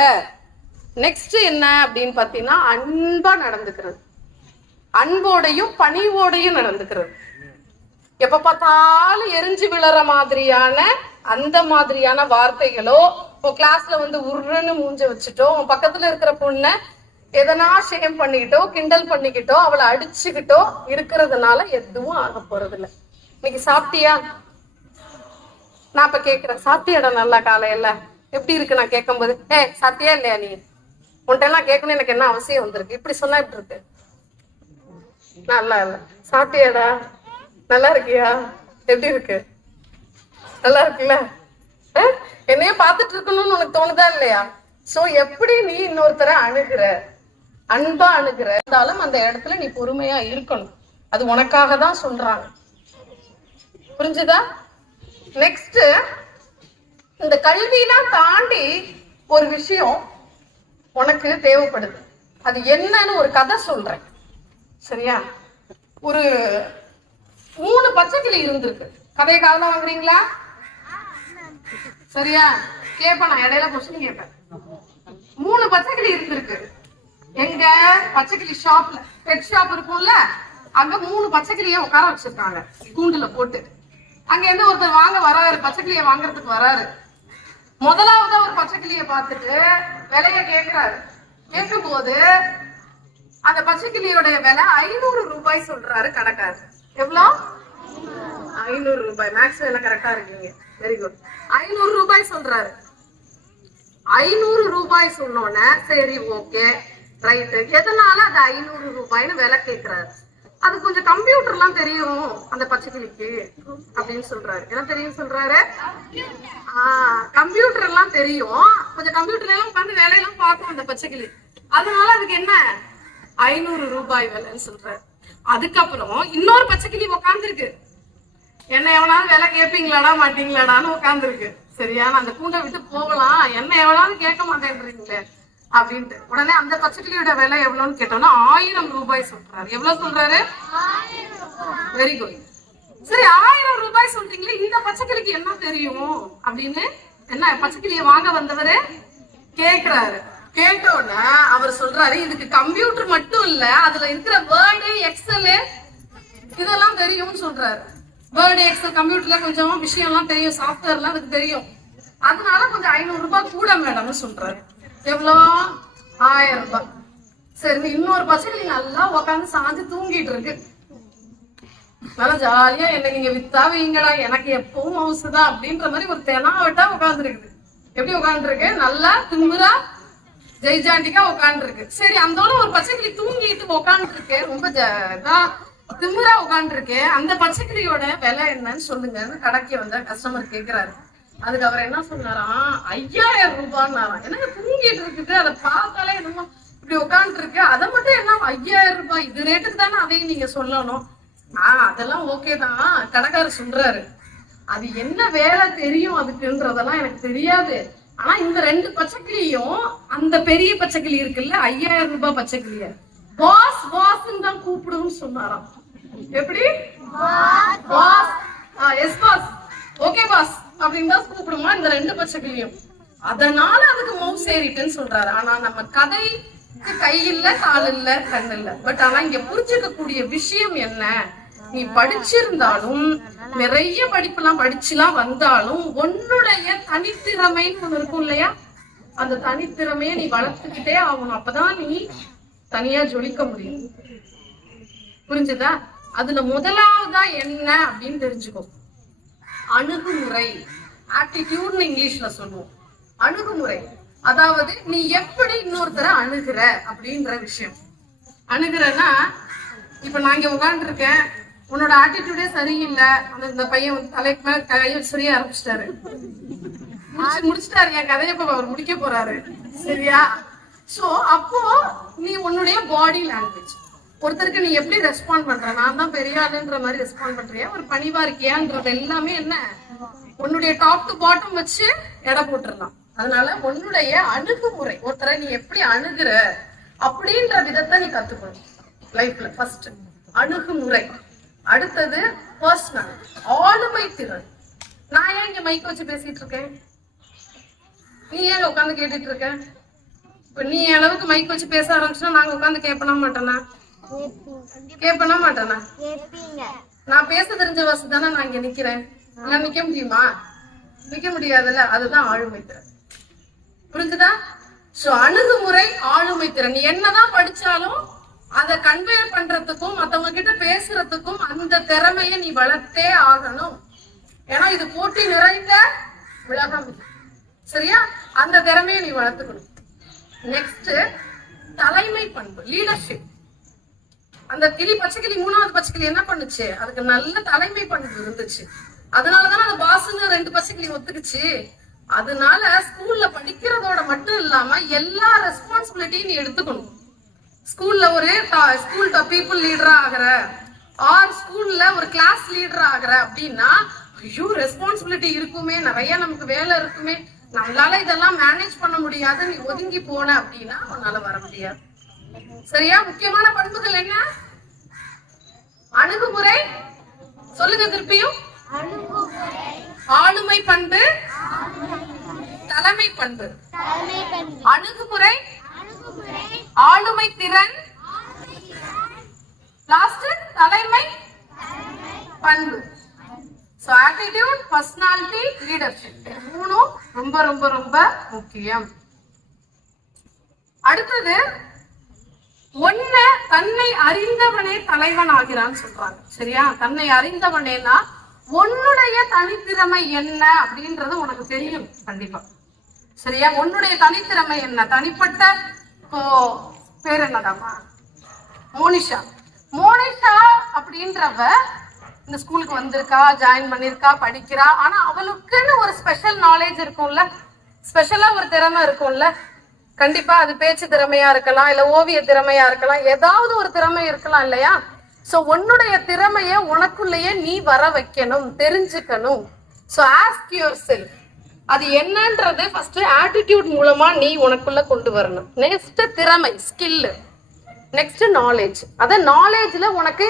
நெக்ஸ்ட் என்ன அப்படின்னு பாத்தீங்கன்னா, அன்பா நடந்துக்கிறது, அன்போடையும் பணிவோடையும் நடந்துக்கிறது. எப்ப பார்த்தாலும் எரிஞ்சு விழற மாதிரியான அந்த மாதிரியான வார்த்தைகளோ, கிளாஸ்ல வந்து உருன்னு மூஞ்ச வச்சுட்டோ, பக்கத்துல இருக்கிற பொண்ணை எதனா ஷேம் பண்ணிக்கிட்டோ கிண்டல் பண்ணிக்கிட்டோ அவளை அடிச்சுக்கிட்டோ இருக்கிறதுனால எதுவும் ஆக போறது இல்லை. இன்னைக்கு சாப்பிட்டியா? நான் இப்ப கேக்குறேன், சாப்பிட்டியாடா நல்லா காலையில? எப்படி இருக்கு நான் கேட்கும் போது, சாப்பிட்டியா இல்லையா நீ? உன்ட்ட எல்லாம் கேட்கணும் எனக்கு என்ன அவசியம் வந்திருக்கு? இப்படி சொன்னா இப்படி இருக்கு. நல்லா இல்ல. சாப்பிட்டியாடா? நல்லா இருக்கியா? எப்படி இருக்கு? நல்லா இருக்குல்ல? என்னைய பாத்துட்டு இருக்கணும்னு உனக்கு தோணுதா இல்லையா? எப்படி நீ இன்னொருத்தரை அணுகிற, அன்பா அணுகிற, இருந்தாலும் அந்த இடத்துல நீ பொறுமையா இருக்கணும். அது உனக்காக தான் சொல்றாங்க. புரிஞ்சுதா? நெக்ஸ்ட், இந்த கல்வியெல்லாம் தாண்டி ஒரு விஷயம் உனக்கு தேவைப்படுது. அது என்னன்னு ஒரு கதை சொல்றேன், சரியா? ஒரு 3 பச்சைக்கிளி இருந்திருக்கு. கதையை காதல வாங்குறீங்களா? சரியா? கேட்பேன், நான் இடையில கொஸ்டின் கேட்பேன். 3 பச்சைக்கிளி இருந்திருக்கு. எங்க பச்சைக்கிளி ஷாப்ல, பெட் ஷாப் இருக்கும்ல, அங்க 3 பச்சைக்கிளிய உட்கார வச்சிருக்காங்க கூண்டுல போட்டு. அங்க இருந்து ஒருத்தர் வாங்க வராரு, பச்சைக்கிளிய வாங்குறதுக்கு வராரு. முதலாவது ஒரு பச்சைக்கிளிய பார்த்துட்டு விலைய கேட்கிறாரு. கேட்கும் போது அந்த பச்சைக்கிளியோட விலை 500 ரூபாய் சொல்றாரு கடைக்காரர். எவ்வளவு? 500 ரூபாய். மேக்ஸ் எல்லாம் கரெக்டா இருக்கீங்க, வெரி குட். 500 ரூபாய் சொல்றாரு. 500 ரூபாய் சொன்னோன்னே சரி ஓகே ரைட்டு, எதனால அது 500 ரூபாய்னு விலை கேட்கிறாரு. அது கொஞ்சம் கம்ப்யூட்டர் எல்லாம் தெரியும் அந்த பச்சைக்கிளிக்கு அப்படின்னு சொல்றாரு. என்ன தெரியும் சொல்றாரு? கம்ப்யூட்டர் எல்லாம் தெரியும், கொஞ்சம் கம்ப்யூட்டர்ல எல்லாம் உட்காந்து வேலையெல்லாம் பார்க்கும் அந்த பச்சைக்கிளி, அதனால அதுக்கு என்ன 500 ரூபாய் விலைன்னு சொல்றாரு. அதுக்கப்புறம் இன்னொரு பச்சைக்கிளி உட்கார்ந்து இருக்கு. என்ன எவனாவது விலை கேட்பீங்களாடா மாட்டீங்களாடான்னு உட்கார்ந்து இருக்கு. சரியா? நான் அந்த கூண்டை விட்டு போகலாம், என்ன எவனாவது கேட்க மாட்டேன்றீங்களே அப்படின்ட்டு. உடனே அந்த பச்சைக்கிளியோட விலை எவ்வளவுன்னு கேட்டோம்னா 1000 ரூபாய் சொல்றாரு. எவ்வளவு சொல்றாரு? Very good. சரி, 1000 ரூபாய் சொல்றீங்களே, இந்த பச்சைக்கிளிக்கு என்ன தெரியும் அப்படின்னு என்ன பச்சைக்கிளிய வாங்க வந்தவரு கேக்குறாரு. கேட்டோன்னா அவர் சொல்றாரு, இதுக்கு கம்ப்யூட்டர் மட்டும் இல்ல, அதுல இருக்கிற வேர்டு எக்ஸல் இதெல்லாம் தெரியும்னு சொல்றாரு. வேர்டு எக்ஸல் கம்ப்யூட்டர்ல கொஞ்சம் விஷயம் எல்லாம் தெரியும், சாஃப்ட்வேர் எல்லாம் அதுக்கு தெரியும், அதனால கொஞ்சம் 500 ரூபாய் கூட மேடம்னு சொல்றாரு. எவ்வளோ? 1000 ரூபாய். சரி, இன்னொரு பச்சைக்கிளி நல்லா உட்காந்து சாஞ்சு தூங்கிட்டு இருக்கு. நல்லா ஜாலியா என்ன நீங்க வித்தா வைங்களா, எனக்கு எப்பவும் ஹவுஸ்தான் அப்படின்ற மாதிரி ஒரு தெனாவட்டா உட்கார்ந்து இருக்குது. எப்படி உட்கார்ந்து இருக்கு? நல்லா திமுறா ஜெய்ஜாண்டிக்கா உட்கார்ந்து இருக்கு. சரி, அந்தோட ஒரு பச்சைக்கிளி தூங்கிட்டு உட்கார்ந்து இருக்கு, ரொம்ப திமுறா உட்கார்ந்து இருக்கு. அந்த பச்சைக்கிளியோட விலை என்னன்னு சொல்லுங்கன்னு கடைக்கு வந்த கஸ்டமர் கேக்குறாரு. அதுக்கு அவர் என்ன சொன்னாராம்? 5000 ரூபாய்னாராம். எனக்கு தூங்கிட்டு இருக்குது, அதை பார்த்தாலே என்னமோ இப்படி உட்காந்து இருக்கு, அதை மட்டும் என்ன 5000 ரூபாய், இது ரேட்டுக்கு தானே அதையும் நீங்க சொல்லணும். அதெல்லாம் ஓகே தான், கடைக்காரர் சொல்றாரு. அது என்ன வேலை தெரியும் அதுக்குன்றதெல்லாம் எனக்கு தெரியாது, ஆனா இந்த 2 பச்சைக்கிளியும் அந்த பெரிய பச்சைக்கிளி இருக்குல்ல 5000 ரூபாய் பச்சைக்கிளிய பாஸ் பாஸ்ன்னு தான் கூப்பிடுன்னு சொன்னாராம். எப்படி? Boss. Yes boss, okay boss அப்படின்னு தான் கூப்பிடுமா இந்த 2 பச்சைக்கிளியும். அதனால அதுக்கு மவுஸ் ஏறிட்டுன்னு சொல்றாரு. ஆனா நம்ம கதைக்கு கை இல்ல, கால் இல்ல, கண் இல்ல. பட் ஆனா இங்க புரிஞ்சுக்க கூடிய விஷயம் என்ன, நீ படிச்சிருந்தாலும் நிறைய படிப்பெல்லாம் படிச்சுலாம் வந்தாலும் உன்னுடைய தனித்திறமைன்னு ஒண்ணு இருக்கும் இல்லையா, அந்த தனித்திறமையை நீ வளர்த்துக்கிட்டே ஆகணும். அப்பதான் நீ தனியா ஜொலிக்க முடியும். புரிஞ்சுதா? அதுல முதலாவதா என்ன அப்படின்னு தெரிஞ்சுக்கோ. அணுகுமுறை, ஆட்டிடியூட்னு இங்கிலீஷ்ல சொல்லுவோம். அணுகுமுறை அதாவது நீ எப்படி இன்னொருத்தரை அணுகுற அப்படின்ற விஷயம். அணுகுறன்னா, இப்ப நான் இங்க உட்கார்ந்து இருக்கேன், உன்னோட ஆட்டிடியூடே சரியில்லை, இந்த பையன் தலைக்கு மேல கையை சொல்லிய ஆரம்பிச்சிட்டாரு, முடிச்சிட்டாரு என் கதையை, இப்ப அவர் முடிக்க போறாரு. சரியா? சோ அப்போ நீ உன்னுடைய பாடி லாங்குவேஜ், ஒருத்தருக்கு நீ எப்படி ரெஸ்பாண்ட் பண்ற, நான் தான் பெரிய ஆளுன்ற மாதிரி ரெஸ்பாண்ட் பண்றியா, ஒரு பணிவா இருக்கியான்றது எல்லாமே என்ன உன்னுடைய டாப் டு பாட்டம் வச்சு எடை போட்டுடலாம். அதனால உன்னுடைய அணுகுமுறை, ஒருத்தரை நீ எப்படி அணுகுற அப்படின்ற விதத்தை நீ கத்துக்கணும் லைஃப்ல. ஃபர்ஸ்ட் அணுகுமுறை, அடுத்தது பர்சனல் ஆளுமை திறன். நான் ஏன் இங்க மைக் வச்சு பேசிட்டு இருக்கேன், நீ ஏன் உட்காந்து கேட்டுட்டு இருக்க? இப்ப நீ அளவுக்கு மைக் வச்சு பேச ஆரம்பிச்சுன்னா நாங்க உட்காந்து கேட்பனா மாட்டேனா? கேட்பனா மாட்டேனா? நான் பேச தெரிஞ்ச வசதி தானே நான் இங்க நிக்கிறேன். நான் நிக்க முடியுமா? நிக்க முடியாதுல்ல. அதுதான் ஆளுமை திறன். புரிஞ்சுதா? சோ அணுகுமுறை, ஆளுமை திறன். நீ என்னதான் படிச்சாலும் அதை கன்வே பண்றதுக்கும் மத்தவங்க கிட்ட பேசுறதுக்கும் அந்த திறமையை நீ வளர்த்தே ஆகணும். ஏன்னா இது போட்டி நிறைந்த உலகம். சரியா? அந்த திறமையை நீ வளர்த்துக்கணும். நெக்ஸ்ட் தலைமை பண்பு, லீடர்ஷிப். அந்த பச்சைக்கிளி 3வது பச்சைக்கிளி என்ன பண்ணுச்சு, அதுக்கு நல்ல தலைமை பண்பு இருந்துச்சு. அதனாலதானே அந்த பாசுங்க 2 பச்சைக்கிளி ஒத்துக்குச்சு. அதனால ஸ்கூல்ல படிக்கிறதோட மட்டும் இல்லாம எல்லா ரெஸ்பான்சிபிலிட்டியும் நீ எடுத்துக்கணும். ஸ்கூல்ல ஒரு ஸ்கூல் பீப்புள் லீடரா ஆகிற, ஆர் ஸ்கூல்ல ஒரு கிளாஸ் லீடர் ஆகிற அப்படின்னா ஐயோ ரெஸ்பான்சிபிலிட்டி இருக்குமே, நிறைய நமக்கு வேலை இருக்குமே, நம்மளால இதெல்லாம் மேனேஜ் பண்ண முடியாது, நீ ஒதுங்கி போன அப்படின்னா உன்னால வர முடியாது. சரியா? முக்கியமான பண்புகள் என்ன? அணுகுமுறை, சொல்லுங்க திருப்பியும். ஆளுமை பண்பு, தலைமை பண்பு. அணுகுமுறை, ஆளுமை திறன், லாஸ்ட் தலைமை பண்பு. சோ ஆட்டிடியூட், பர்சனாலிட்டி, லீடர்ஷிப், மூணும் ரொம்ப ரொம்ப ரொம்ப முக்கியம். அடுத்தது ஒன்ன தன்னை அறிந்தவனே தலைவன் ஆகிறான்னு சொல்றாங்க. சரியா? தன்னை அறிந்தவனேனா உன்னுடைய தனித்திறமை என்ன அப்படின்றது உனக்கு தெரியும் கண்டிப்பா. சரியா? உன்னுடைய தனித்திறமை என்ன, தனிப்பட்ட இப்போ பேர் என்னடாமா, மோனிஷா. மோனிஷா அப்படின்றவ இந்த ஸ்கூலுக்கு வந்திருக்கா, ஜாயின் பண்ணிருக்கா, படிக்கிறா. ஆனா அவளுக்குன்னு ஒரு ஸ்பெஷல் நாலேஜ் இருக்கும்ல, ஸ்பெஷலா ஒரு திறமை இருக்கும்ல. கண்டிப்பா அது பேச்சு திறமையா இருக்கலாம், இல்ல ஓவிய திறமையா இருக்கலாம், ஏதாவது ஒரு திறமை இருக்கலாம் இல்லையா? சோ உன்னுடைய திறமைய உனக்குள்ளேயே நீ வர வைக்கணும், தெரிஞ்சுக்கணும். சோ ஆஸ்க் யுவர் செல்ஃப் அது என்னன்றது ஃபர்ஸ்ட் ஆட்டிடியூட் மூலமா நீ உனக்குள்ள கொண்டு வரணும். நெக்ஸ்ட் திறமை, ஸ்கில். Next knowledge. அத நாலேஜ்ல உனக்கு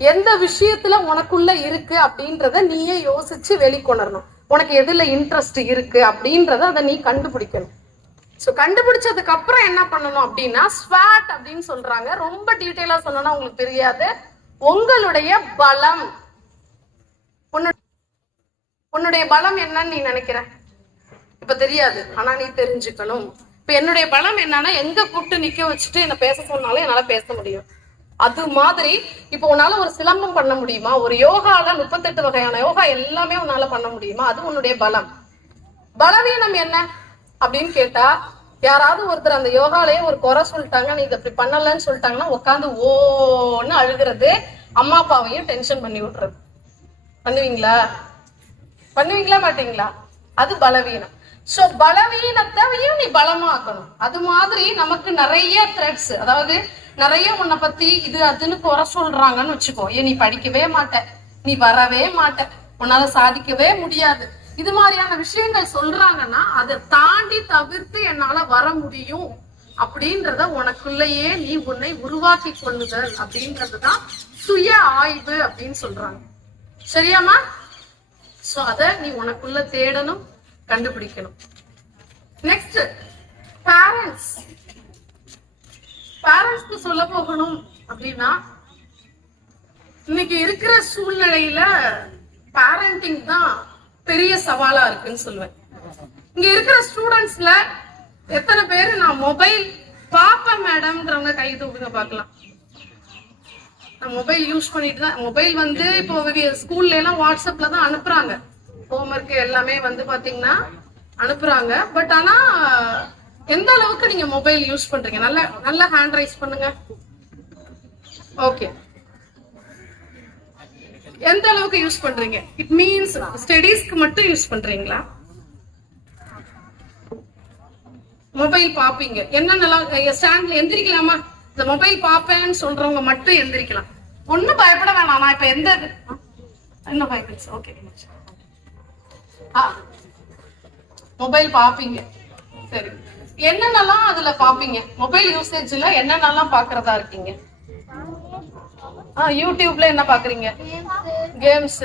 எந்த விஷயத்துல உனக்குள்ள இருக்கு அப்படின்றத நீயே யோசிச்சு வெளிக்கொணரணும். உனக்கு எதுல இன்ட்ரெஸ்ட் இருக்கு அப்படின்றத அதை நீ கண்டுபிடிக்கணும். சோ கண்டுபிடிச்சதுக்கு அப்புறம் என்ன பண்ணணும் அப்படின்னா ஸ்வாட் அப்படின்னு சொல்றாங்க. ரொம்ப டீட்டெயிலா சொல்லணும்னா உங்களுக்கு தெரியாது. உங்களுடைய பலம், உன்னுடைய பலம் என்னன்னு நீ நினைக்கிற இப்ப தெரியாது, ஆனா நீ தெரிஞ்சுக்கணும். இப்ப என்னுடைய பலம் என்னன்னா எங்க கூப்பிட்டு நிக்க வச்சுட்டு என்ன பேச சொன்னாலும் என்னால பேச முடியும். அது மாதிரி இப்ப உன்னால ஒரு சிலம்பம் பண்ண முடியுமா, ஒரு யோகால 38 வகையான யோகா எல்லாமே உன்னால பண்ண முடியுமா, அது உன்னுடைய பலம். பலவீனம் என்ன அப்படின்னு கேட்டா, யாராவது ஒருத்தர் அந்த யோகாலயே ஒரு குறை சொல்லிட்டாங்க, நீ இதை அப்படி பண்ணலன்னு சொல்லிட்டாங்கன்னா உட்காந்து ஓன்னு அழுகிறது, அம்மா அப்பாவையும் டென்ஷன் பண்ணி விட்டுறது. பண்ணுவீங்களா? பண்ணுவீங்களா மாட்டீங்களா? அது பலவீனம். சோ பலவீனத்தையும் நீ பலமாக்கணும். அது மாதிரி நமக்கு நிறைய த்ரெட்ஸ், அதாவது நிறைய உன்னை பத்தி இது அதுன்னு குறை சொல்றாங்கன்னு வச்சுக்கோ. நீ படிக்கவே மாட்ட, நீ வரவே மாட்ட, உன்னால சாதிக்கவே முடியாது, இது மாதிரியான விஷயங்கள் சொல்றாங்கன்னா அதை தாண்டி தவிர்த்து என்னால வர முடியும் அப்படின்றத உனக்குள்ளேயே நீ உன்னை உருவாக்கி கொள்ளுதல் அப்படின்றதுதான் சுய ஆய்வு அப்படின்னு சொல்றாங்க. சரியாமா? சோ அத நீ உனக்குள்ள தேடணும், கண்டுபிடிக்கணும். Next parents. பேரண்ட்ஸ்க்கு சொல்ல போகணும் அப்படின்னா, இன்னைக்கு இருக்கிற சூழ்நிலையில பேரண்டிங் தான் பெரிய சவாலா இருக்குன்னு சொல்லுவேன். இங்க இருக்கிற ஸ்டூடெண்ட்ஸ்ல எத்தனை பேரு நான் மொபைல் பாப்பேன் மேடம்ன்றவங்க கை தூக்குங்க பாக்கலாம். நான் மொபைல் யூஸ் பண்ணிட்டு தான், மொபைல் வந்து இப்போ ஸ்கூல்ல எல்லாம் வாட்ஸ்அப்ல தான் அனுப்புறாங்க, ஹோம்ஒர்க் எல்லாமே வந்து பாத்தீங்கன்னா அனுப்புறாங்க. பட் ஆனா எந்த அளவுக்கு நீங்க மொபைல் யூஸ் பண்றீங்க? நல்ல ஹேண்ட் ரைஸ் பண்ணுங்க. ஓகே, எந்த அளவுக்கு யூஸ் பண்றீங்க? இட் மீன்ஸ் ஸ்டடீஸ்க்கு மட்டும் யூஸ் பண்றீங்களா? மொபைல் பாப்பீங்க, என்னென்னலாம் ஸ்டாண்ட்ல எந்திரிக்கலாமா? இந்த மொபைல் பாப்பேன்னு சொல்றவங்க மட்டும் எந்திரிக்கலாம், ஒன்னும் பயப்பட வேணாம். நான் இப்ப எந்த இன்னும் 5 minutes. ஓகே, மொபைல் பாப்பீங்க, சரி. என்னென்னலாம் அதுல பாப்பீங்க? மொபைல் யூசேஜ்ல என்னென்னலாம் பாக்குறதா இருக்கீங்க? யூடியூப்ல என்ன பாக்குறீங்க? கேம்ஸ்,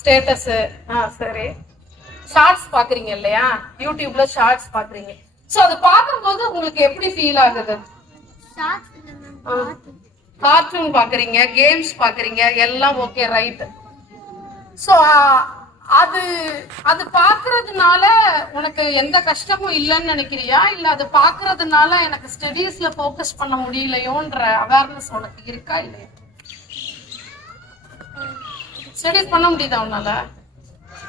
ஸ்டேட்டஸ், சரி. ஷார்ட்ஸ் பாக்குறீங்க இல்லையா? யூடியூப்ல ஷார்ட்ஸ் பாக்குறீங்க. சோ அது பார்க்கும்போது உங்களுக்கு எப்படி ஃபீல் ஆகுது? கார்ட்டூன் பாக்குறீங்க, கேம்ஸ் பாக்குறீங்க, எல்லாம் ஓகே, ரைட். சோ அது பாக்குறதுனால உனக்கு எந்த கஷ்டமும் இல்லைன்னு நினைக்கிறியா, இல்ல அது பாக்குறதுனால எனக்கு ஸ்டடீஸ்ல போக்கஸ் பண்ண முடியலையோன்ற அவேர்னஸ் உனக்கு இருக்கா இல்லையா? ஸ்டடீஸ் பண்ண முடியுதா உன்னால?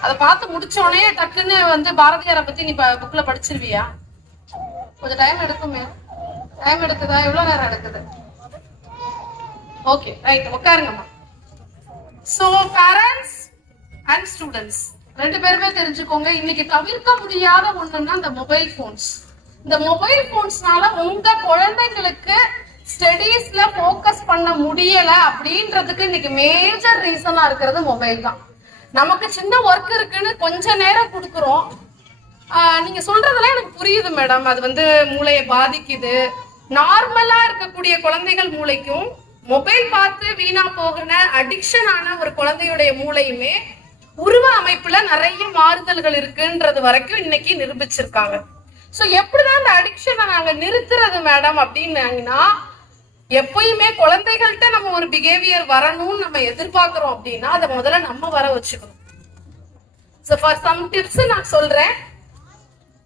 அதை பார்த்து முடிச்ச உடனே டக்குன்னு வந்து பாரதியாரை பத்தி நீ புக்ல படிச்சிருவியா? கொஞ்சம் டைம் எடுக்குமே. டைம் எடுக்குதா? எவ்வளவு நேரம் எடுக்குது? ஓகே, ரைட், உட்காருங்கம்மா. சோ பேரண்ட்ஸ் அண்ட் ஸ்டூடெண்ட்ஸ் ரெண்டு பேருமே தெரிஞ்சுக்கோங்க, இன்னைக்கு தவிர்க்க முடியாத ஒண்ணுன்னா இந்த மொபைல் போன்ஸ். இந்த மொபைல் போன்ஸ்னால உங்க குழந்தைங்களுக்கு ஸ்டடீஸ்ல போக்கஸ் பண்ண முடியல அப்படின்றதுக்கு இன்னைக்கு மேஜர் ரீசனா இருக்கிறது மொபைல் தான். நமக்கு சின்ன ஒர்க் இருக்குன்னு கொஞ்ச நேரம் கொடுக்குறோம். நீங்க சொல்றதெல்லாம் எனக்கு புரியுது மேடம். அது வந்து மூளையை பாதிக்குது. நார்மலா இருக்கக்கூடிய குழந்தைகள் மூளைக்கும் மொபைல் பார்த்து வீணா போகிற அடிக்ஷன் ஆன ஒரு குழந்தையுடைய மூளையுமே உருவ அமைப்புல நிறைய மாறுதல்கள் இருக்குன்றது வரைக்கும் இன்னைக்கு நிரூபிச்சிருக்காங்க. சோ எப்படிதான் அந்த அடிக்ஷனை நாங்க நிறுத்துறது மேடம் அப்படின்னாங்கன்னா, எப்பயுமே குழந்தைகள்கிட்ட நம்ம ஒரு பிஹேவியர் வரணும்னு நம்ம எதிர்பார்க்கிறோம் அப்படின்னா அதை முதல்ல நம்ம வர வச்சுக்கணும். சோ ஃபார் சம் டிப்ஸ் நான் சொல்றேன்.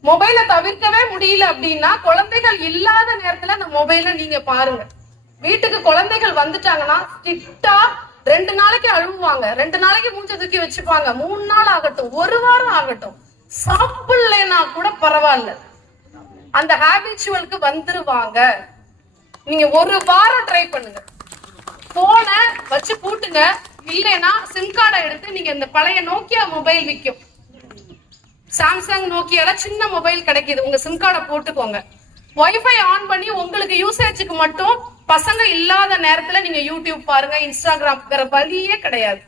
மொபைலை தவிர்க்கவே முடியல அப்படின்னா குழந்தைகள் இல்லாத நேரத்துல அந்த மொபைலை நீங்க பாருங்க. வீட்டுக்கு குழந்தைகள் வந்துட்டாங்கன்னா ஸ்ட்ரிக்டா 2 நாளைக்கு அழுவாங்க, 2 நாளைக்கு மூஞ்ச தூக்கி வச்சுப்பாங்க, 3 நாள் ஆகட்டும், 1 வாரம் ஆகட்டும், சாப்பிடலனா கூட பரவாயில்ல, அந்த ஹாபிச்சுவலுக்கு வந்துருவாங்க. நீங்க 1 வாரம் ட்ரை பண்ணுங்க. போனை வச்சு பூட்டுங்க. இல்லைன்னா சிம் கார்டை எடுத்து நீங்க இந்த பழைய நோக்கியா மொபைல் விற்கும், சாம்சங் நோக்கியால சின்ன மொபைல் கிடைக்குது, உங்க சிம் கார்டை போட்டுக்கோங்க. வைஃபை ஆன் பண்ணி உங்களுக்கு யூசேஜுக்கு மட்டும் பசங்க இல்லாத நேரத்துல நீங்க யூடியூப் பாருங்க, இன்ஸ்டாகிராம், வேற வழியே கிடையாது.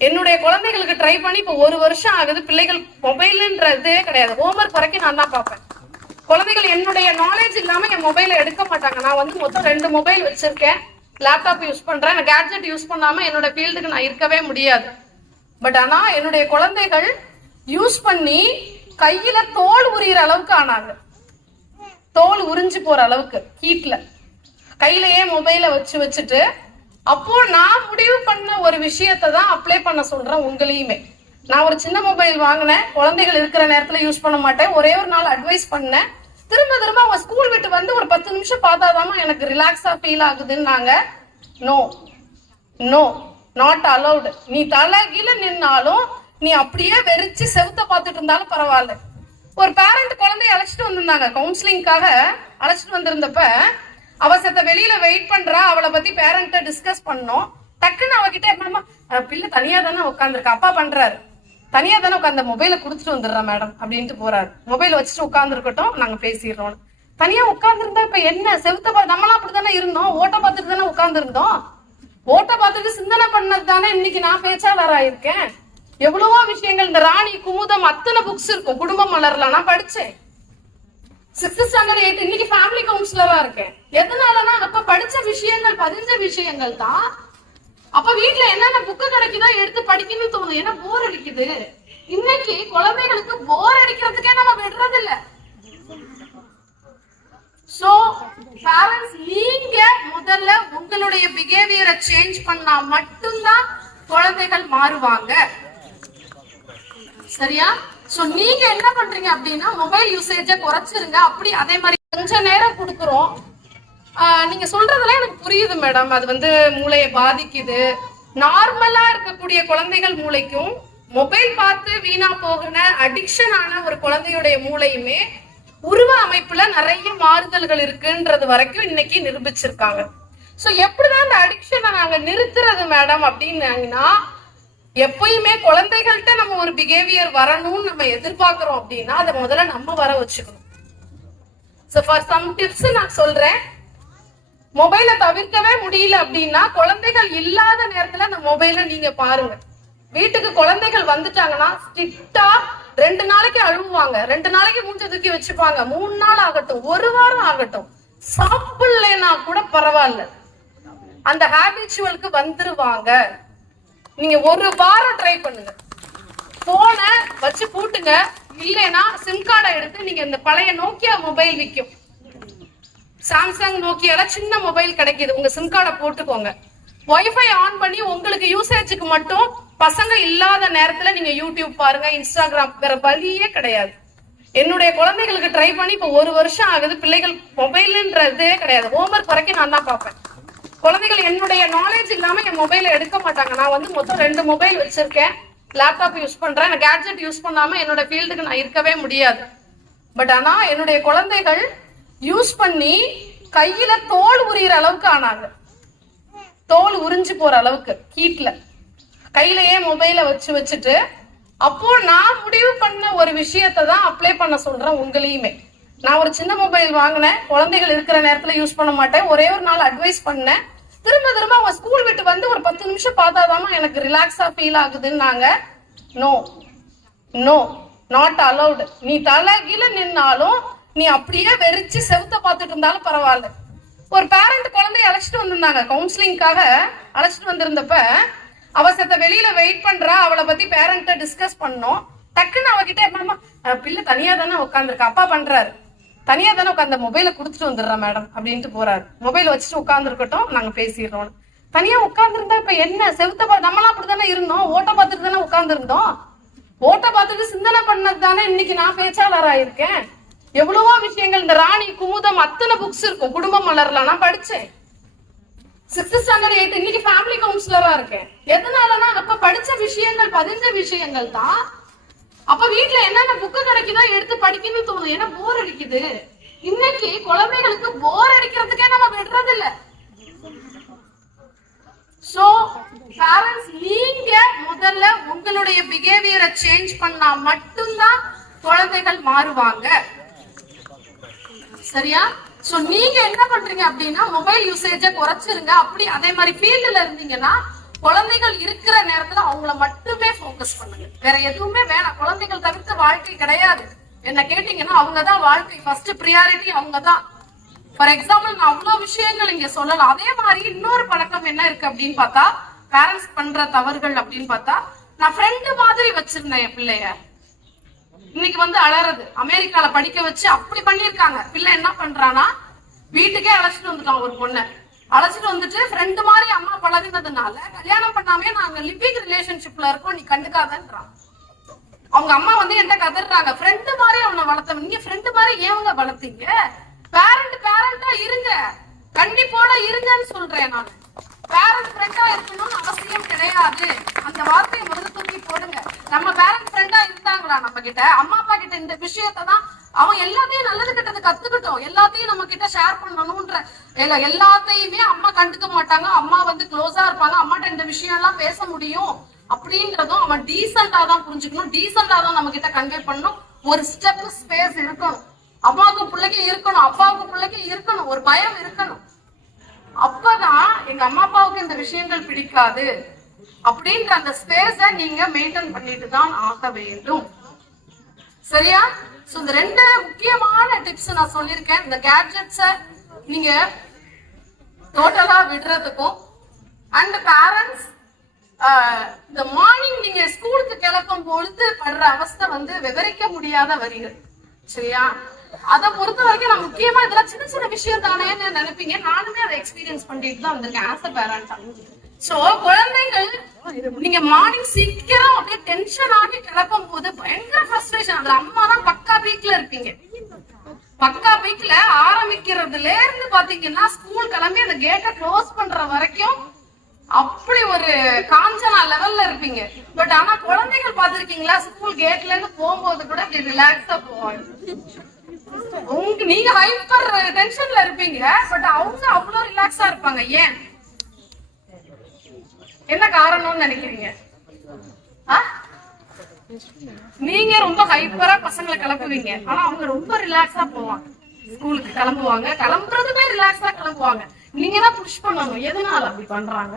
என்னுடைய குழந்தைகளுக்கு ட்ரை பண்ணி இப்போ 1 வருஷம் ஆகுது. பிள்ளைகள் மொபைல்ன்றதே கிடையாது. ஹோம்ஒர்க் வரைக்கும் நான் தான் பார்ப்பேன். குழந்தைகள் என்னுடைய நாலேஜ் இல்லாம என் மொபைலை எடுக்க மாட்டாங்க. நான் வந்து மொத்தம் 2 மொபைல் வச்சிருக்கேன், லேப்டாப் யூஸ் பண்றேன். கேட்ஜெட் யூஸ் பண்ணாம என்னோட ஃபீல்டுக்கு நான் இருக்கவே முடியாது. பட் ஆனா என்னுடைய குழந்தைகள் யூஸ் பண்ணி கையில தோல் உரியிற அளவுக்கு ஆனாங்க. தோல் உறிஞ்சு போற அளவுக்கு ஹீட்ல கையிலேயே மொபைலை வச்சுட்டு, அப்போ நான் முடிவு பண்ண ஒரு விஷயத்தை தான் அப்ளை பண்ண சொல்றேன் உங்களையுமே. நான் ஒரு சின்ன மொபைல் வாங்கினேன், குழந்தைகள் இருக்கிற நேரத்துல யூஸ் பண்ண மாட்டேன். ஒரே ஒரு நாள் அட்வைஸ் பண்ணேன். திரும்ப அவங்க ஸ்கூல் விட்டு வந்து ஒரு 10 நிமிஷம் பார்த்தாதாம எனக்கு ரிலாக்ஸா ஃபீல் ஆகுதுன்னாங்க. No no, not allowed. நீ தலைகீழ நின்னாலும், நீ அப்படியே வெறிச்சு செவுத்த பார்த்துட்டு இருந்தாலும் பரவாயில்ல. ஒரு பேரண்ட் குழந்தைய அழைச்சிட்டு வந்திருந்தாங்க, கவுன்சிலிங்காக அழைச்சிட்டு வந்திருந்தப்ப அவ சத்த வெளியில வெயிட் பண்றா. அவளை பத்தி பேரண்ட்ட டிஸ்கஸ் பண்ணோம். டக்குன்னு அவகிட்ட, பிள்ளை தனியா தானே உட்காந்துருக்கா, அப்பா பண்றாரு, தனியா தானே உட்காந்து மொபைலை கொடுத்துட்டு வந்துடுறேன் மேடம் அப்படின்ட்டு போறாரு. மொபைல் வச்சுட்டு உட்கார்ந்து இருக்கட்டும், நாங்க பேசிடுறோம். தனியா உட்கார்ந்து இருந்தா இப்ப என்ன, செவுத்த நம்மளாம் அப்படித்தானே இருந்தோம், ஓட்ட பார்த்துட்டு தானே உட்கார்ந்து இருந்தோம். ஓட்ட பார்த்துட்டு சிந்தனை பண்ணது தானே இன்னைக்கு நான் பேச்சாளரா இருக்கேன். எவ்வளவோ விஷயங்கள், இந்த ராணி குமுதம் அத்தனை புக்ஸ் இருக்கும், குடும்ப மலர்ல நான் படிச்சேன். 6th ஸ்டாண்டர்ட் 8th இன்னைக்கு ஃபேமிலி கவுன்சிலரா இருக்கேன். எதனாலனா அப்ப படிச்ச விஷயங்கள், பதிஞ்ச விஷயங்கள் தான். அப்ப வீட்டுல என்னென்ன புக்கு கிடைக்குதோ எடுத்து படிக்கணும்னு தோணும். ஏன்னா போர் அடிக்குது. இன்னைக்கு குழந்தைகளுக்கு போர் அடிக்கிறதுக்கே நம்ம விடுறது இல்ல. சோ பேரண்ட்ஸ், நீங்க முதல்ல உங்களுடைய பிஹேவியரை சேஞ்ச் பண்ணா மட்டும்தான் குழந்தைகள் மாறுவாங்க. சரியா? சோ நீங்க என்ன பண்றீங்க அப்படின்னா, மொபைல் யூசேஜ குறைச்சிருங்க. அப்படி அதே மாதிரி கொஞ்ச நேரம் கொடுக்குறோம். நீங்க சொல்றதெல்லாம் எனக்கு புரியுது மேடம். அது வந்து மூளையை பாதிக்குது. நார்மலா இருக்கக்கூடிய குழந்தைகள் மூளைக்கும் மொபைல் பார்த்து வீணா போகிற அடிக்ஷன் ஆன ஒரு குழந்தையுடைய மூளையுமே உருவ அமைப்புல நிறைய மாறுதல்கள் இருக்குன்றது வரைக்கும் இன்னைக்கு நிரூபிச்சிருக்காங்க. சோ எப்படிதான் அந்த அடிக்ஷனை நாங்க நிறுத்துறது மேடம் அப்படின்னாங்கன்னா, எப்பயுமே குழந்தைகள்கிட்ட நம்ம ஒரு பிஹேவியர் வரணும்னு நம்ம எதிர்பார்க்கிறோம் அப்படின்னா அதை முதல்ல நம்ம வர வச்சுக்கணும். சோ ஃபார் சம் டிப்ஸ் நான் சொல்றேன். மொபைலை தவிர்க்கவே முடியல அப்படின்னா குழந்தைகள் இல்லாத நேரத்துல அந்த மொபைலை நீங்க பாருங்க. வீட்டுக்கு குழந்தைகள் வந்துட்டாங்கன்னா ஸ்ட்ரிக்டா 2 நாளைக்கு அழுவாங்க, 2 நாளைக்கு மூஞ்ச தூக்கி வச்சுப்பாங்க, 3 நாள் ஆகட்டும், 1 வாரம் ஆகட்டும், சாப்பிடலனா கூட பரவாயில்ல, அந்த ஹாபிச்சுவலுக்கு வந்துருவாங்க. நீங்க 1 வாரம் ட்ரை பண்ணுங்க. போனை வச்சு பூட்டுங்க. இல்லைன்னா சிம் கார்டை எடுத்து நீங்க இந்த பழைய நோக்கியா மொபைல் விற்கும், சாம்சங் நோக்கியால சின்ன மொபைல் கிடைக்குது, உங்க சிம் கார்டை போட்டுக்கோங்க. வைஃபை ஆன் பண்ணி உங்களுக்கு யூசேஜுக்கு மட்டும் பசங்க இல்லாத நேரத்துல நீங்க யூடியூப் பாருங்க, இன்ஸ்டாகிராம், வேற வழியே கிடையாது. என்னுடைய குழந்தைகளுக்கு ட்ரை பண்ணி இப்போ 1 வருஷம் ஆகுது. பிள்ளைகள் மொபைல்ன்றதே கிடையாது. ஹோம்ஒர்க் வரைக்கும் நான் தான் பார்ப்பேன். குழந்தைகள் என்னுடைய நாலேஜ் இல்லாம என் மொபைலை எடுக்க மாட்டாங்க. நான் வந்து மொத்தம் 2 மொபைல் வச்சிருக்கேன், லேப்டாப் யூஸ் பண்றேன். கேட்ஜெட் யூஸ் பண்ணாம என்னோட ஃபீல்டுக்கு நான் இருக்கவே முடியாது. பட் ஆனா என்னுடைய குழந்தைகள் யூஸ் பண்ணி கையில தோல் உரியிற அளவுக்கு ஆனாங்க. தோல் உறிஞ்சு போற அளவுக்கு ஹீட்ல கையிலேயே மொபைலை வச்சுட்டு, அப்போ நான் முடிவு பண்ண ஒரு விஷயத்தை தான் அப்ளை பண்ண சொல்றேன் உங்களையுமே. நான் ஒரு சின்ன மொபைல் வாங்கினேன், குழந்தைகள் இருக்கிற நேரத்துல யூஸ் பண்ண மாட்டேன். ஒரே ஒரு நாள் அட்வைஸ் பண்ணேன். திரும்ப திரும்ப அவங்க ஸ்கூல் விட்டு வந்து ஒரு 10 நிமிஷம் பார்த்தாதாமா எனக்கு ரிலாக்ஸா ஃபீல் ஆகுதுன்னாங்க. No no, not allowed. நீ தலைகீழ நின்னாலும் நீ அப்படியே வெறிச்சு செவுத்த பார்த்துட்டு இருந்தாலும் பரவாயில்ல. ஒரு பேரண்ட் குழந்தைய அழைச்சிட்டு வந்திருந்தாங்க, கவுன்சிலிங்காக அழைச்சிட்டு வந்திருந்தப்ப அவ செத்த வெளியில வெயிட் பண்றா. அவளை பத்தி பேரண்ட்ட டிஸ்கஸ் பண்ணோம். டக்குன்னு அவகிட்ட என்னமா, பிள்ளை தனியா தானே உட்காந்துருக்கா, அப்பா பண்றாரு, தனியா தானே உட்காந்து மொபைலை கொடுத்துட்டு வந்துடுறா மேடம் அப்படின்ட்டு போறாரு. மொபைல் வச்சுட்டு உட்காந்துருக்கட்டும், நாங்க பேசிடுறோம். தனியா உட்காந்துருந்தா இப்ப என்ன, செவுத்த நம்மளாம் அப்படித்தானே இருந்தோம், ஓட்ட பார்த்துட்டு தானே உட்காந்துருந்தோம். ஓட்ட பார்த்துட்டு சிந்தனை பண்ணது தானே இன்னைக்கு நான் பேச்சாளர் ஆயிருக்கேன். எவ்வளவோ விஷயங்கள், இந்த ராணி குமுதம் அத்தனை புக்ஸ் இருக்கும், குடும்ப மலர்ல நான் படிச்சேன். 6th ஸ்டாண்டர்ட் 8th இன்னைக்கு ஃபேமிலி கவுன்சிலரா இருக்கேன். எதனாலனா அப்ப படிச்ச விஷயங்கள், பதிஞ்ச விஷயங்கள் தான். அப்ப வீட்டுல என்னென்ன புக்கு கிடைக்குதோ எடுத்து படிக்கணும்னு தோணும். ஏன்னா போர் அடிக்குது. இன்னைக்கு குழந்தைகளுக்கு போர் அடிக்கிறதுக்கே நம்ம விடுறது இல்ல. சோ பேரண்ட்ஸ், நீங்க முதல்ல உங்களுடைய பிஹேவியரை சேஞ்ச் பண்ணா மட்டும்தான் குழந்தைகள் மாறுவாங்க. சரியா? சோ நீங்க என்ன பண்றீங்க அப்படின்னா மொபைல் யூசேஜ குறைச்சிருங்க. அப்படி அதே மாதிரி ஃபீல்ட்ல இருந்தீங்கன்னா குழந்தைகள் இருக்கிற நேரத்துல அவங்கள மட்டுமே போக்கஸ் பண்ணுங்க, வேற எதுவுமே வேணாம். குழந்தைகள் தவிர்த்து வாழ்க்கை கிடையாது. என்ன கேட்டீங்கன்னா அவங்கதான் வாழ்க்கை, ஃபர்ஸ்ட் ப்ரியாரிட்டி அவங்கதான். ஃபார் எக்ஸாம்பிள் நான் அவ்வளவு விஷயங்கள் இங்க சொல்லலாம். அதே மாதிரி இன்னொரு பழக்கம் என்ன இருக்கு அப்படின்னு பார்த்தா, பேரண்ட்ஸ் பண்ற தவறுகள் அப்படின்னு பார்த்தா, நான் ஃப்ரெண்டு மாதிரி வச்சிருந்தேன் என் பிள்ளைய. இன்னைக்கு வந்து அலறது, அமெரிக்கால படிக்க வச்சு அப்படி பண்ணிருக்காங்க. பிள்ளை என்ன பண்றானா, வீட்டுக்கே அழைச்சிட்டு வந்துட்டான். ஒரு பொண்ணை அழைச்சிட்டு வந்துட்டு ஃப்ரெண்டு மாதிரி அம்மா பழகினதுனால கல்யாணம் பண்ணாமே நாங்க லிவிங் ரிலேஷன்ஷிப்ல இருக்கோம், நீ கண்டுக்காதன்றான். அவங்க அம்மா வந்து என்கிட்ட கதறாங்க, ஃப்ரெண்டு மாதிரி அவனை வளர்த்த, நீங்க ஃப்ரெண்டு மாதிரி ஏவங்க வளர்த்தீங்க? பேரண்டா இருங்க, கண்டிப்போட இருங்கன்னு சொல்றேன் நான். பேரண்ட் ஃப்ரெண்டா இருக்கணும்னு அவசியம் கிடையாது. அந்த வார்த்தையை முதல்ல தூக்கி போடுங்க. நம்ம பேரண்ட் ஃப்ரெண்டா இருந்தாங்களா நம்ம கிட்ட? அம்மா அப்பா கிட்ட இந்த விஷயத்தை தான் அவங்க எல்லாத்தையும் நல்லது கிட்டது கத்துக்கிட்டோம், எல்லாத்தையும் நம்ம கிட்ட ஷேர் பண்ணணும்ன்ற எல்லாத்தையுமே அம்மா கண்டுக்க மாட்டாங்க. அம்மா வந்து க்ளோஸா இருப்பாங்க, அம்மாட்ட இந்த விஷயம் எல்லாம் பேச முடியும் அப்படின்றதும் அவன் டீசெண்டா தான் புரிஞ்சுக்கணும், டீசெண்டா தான் நம்ம கிட்ட கன்வே பண்ணணும். ஒரு ஸ்டெப் ஸ்பேஸ் இருக்கணும், அம்மாவுக்கு பிள்ளைக்கு இருக்கணும், அப்பாவுக்கு பிள்ளைக்கு இருக்கணும், ஒரு பயம் இருக்கணும். அப்பதான் எங்க அம்மா அப்பாவுக்கு இந்த விஷயங்கள் பிடிக்காது அப்படின்ற அந்த ஸ்பேஸ நீங்க மெயின்டைன் பண்ணிட்டு தான் ஆக வேண்டும். சரியா? சோ இந்த 2 முக்கியமான டிப்ஸ் நான் சொல்லியிருக்கேன். இந்த கேட்ஜெட்ஸ நீங்க டோட்டலா விடுறதுக்கும், அண்ட் பேரண்ட்ஸ் இந்த மார்னிங் நீங்க ஸ்கூலுக்கு கிளப்பும் பொழுது படுற அவஸ்தை வந்து விவரிக்க முடியாத வரிகள். சரியா? அதை பொறுத்த வரைக்கும் நான் முக்கியமா இதெல்லாம் சின்ன சின்ன விஷயம் தானேன்னு நினைப்பீங்க. நானுமே அதை எக்ஸ்பீரியன்ஸ் பண்ணிட்டு தான் வந்திருக்கேன் ஆஸ் அ பேரண்டா. சோ குழந்தைகள் நீங்க மார்னிங் சீக்கிரம் அப்படியே டென்ஷன் ஆகி கிளப்பும் போது பயங்கர ஃப்ரஸ்ட்ரேஷன். அதுல அம்மா தான் பக்கா பீக்ல இருப்பீங்க. பக்கா பீக்ல ஆரம்பிக்கிறதுல இருந்து பாத்தீங்கன்னா ஸ்கூல் கிளம்பி அந்த கேட்டை க்ளோஸ் பண்ற வரைக்கும் அப்படி ஒரு காஞ்சனா லெவல்ல இருப்பீங்க. பட் ஆனா குழந்தைகள் பாத்திருக்கீங்களா, ஸ்கூல் கேட்ல இருந்து போகும்போது கூட அப்படி ரிலாக்ஸா போவாங்க. நீங்க ஹைப்பர் டென்ஷன்ல இருப்பீங்க, பட் அவங்க அவ்வளவு ரிலாக்ஸா இருப்பாங்க. ஏன், என்ன காரணம்னு நினைக்கிறீங்க? நீங்க ரொம்ப ஹைப்பரா பசங்களை கிளப்புவீங்க, ஆனா அவங்க ரொம்ப ரிலாக்ஸா போவாங்க. ஸ்கூலுக்கு கிளம்புவாங்க, கிளம்புறதுமே ரிலாக்ஸா கிளம்புவாங்க. நீங்க தான் புஷ் பண்ணணும். எதனால அப்படி பண்றாங்க?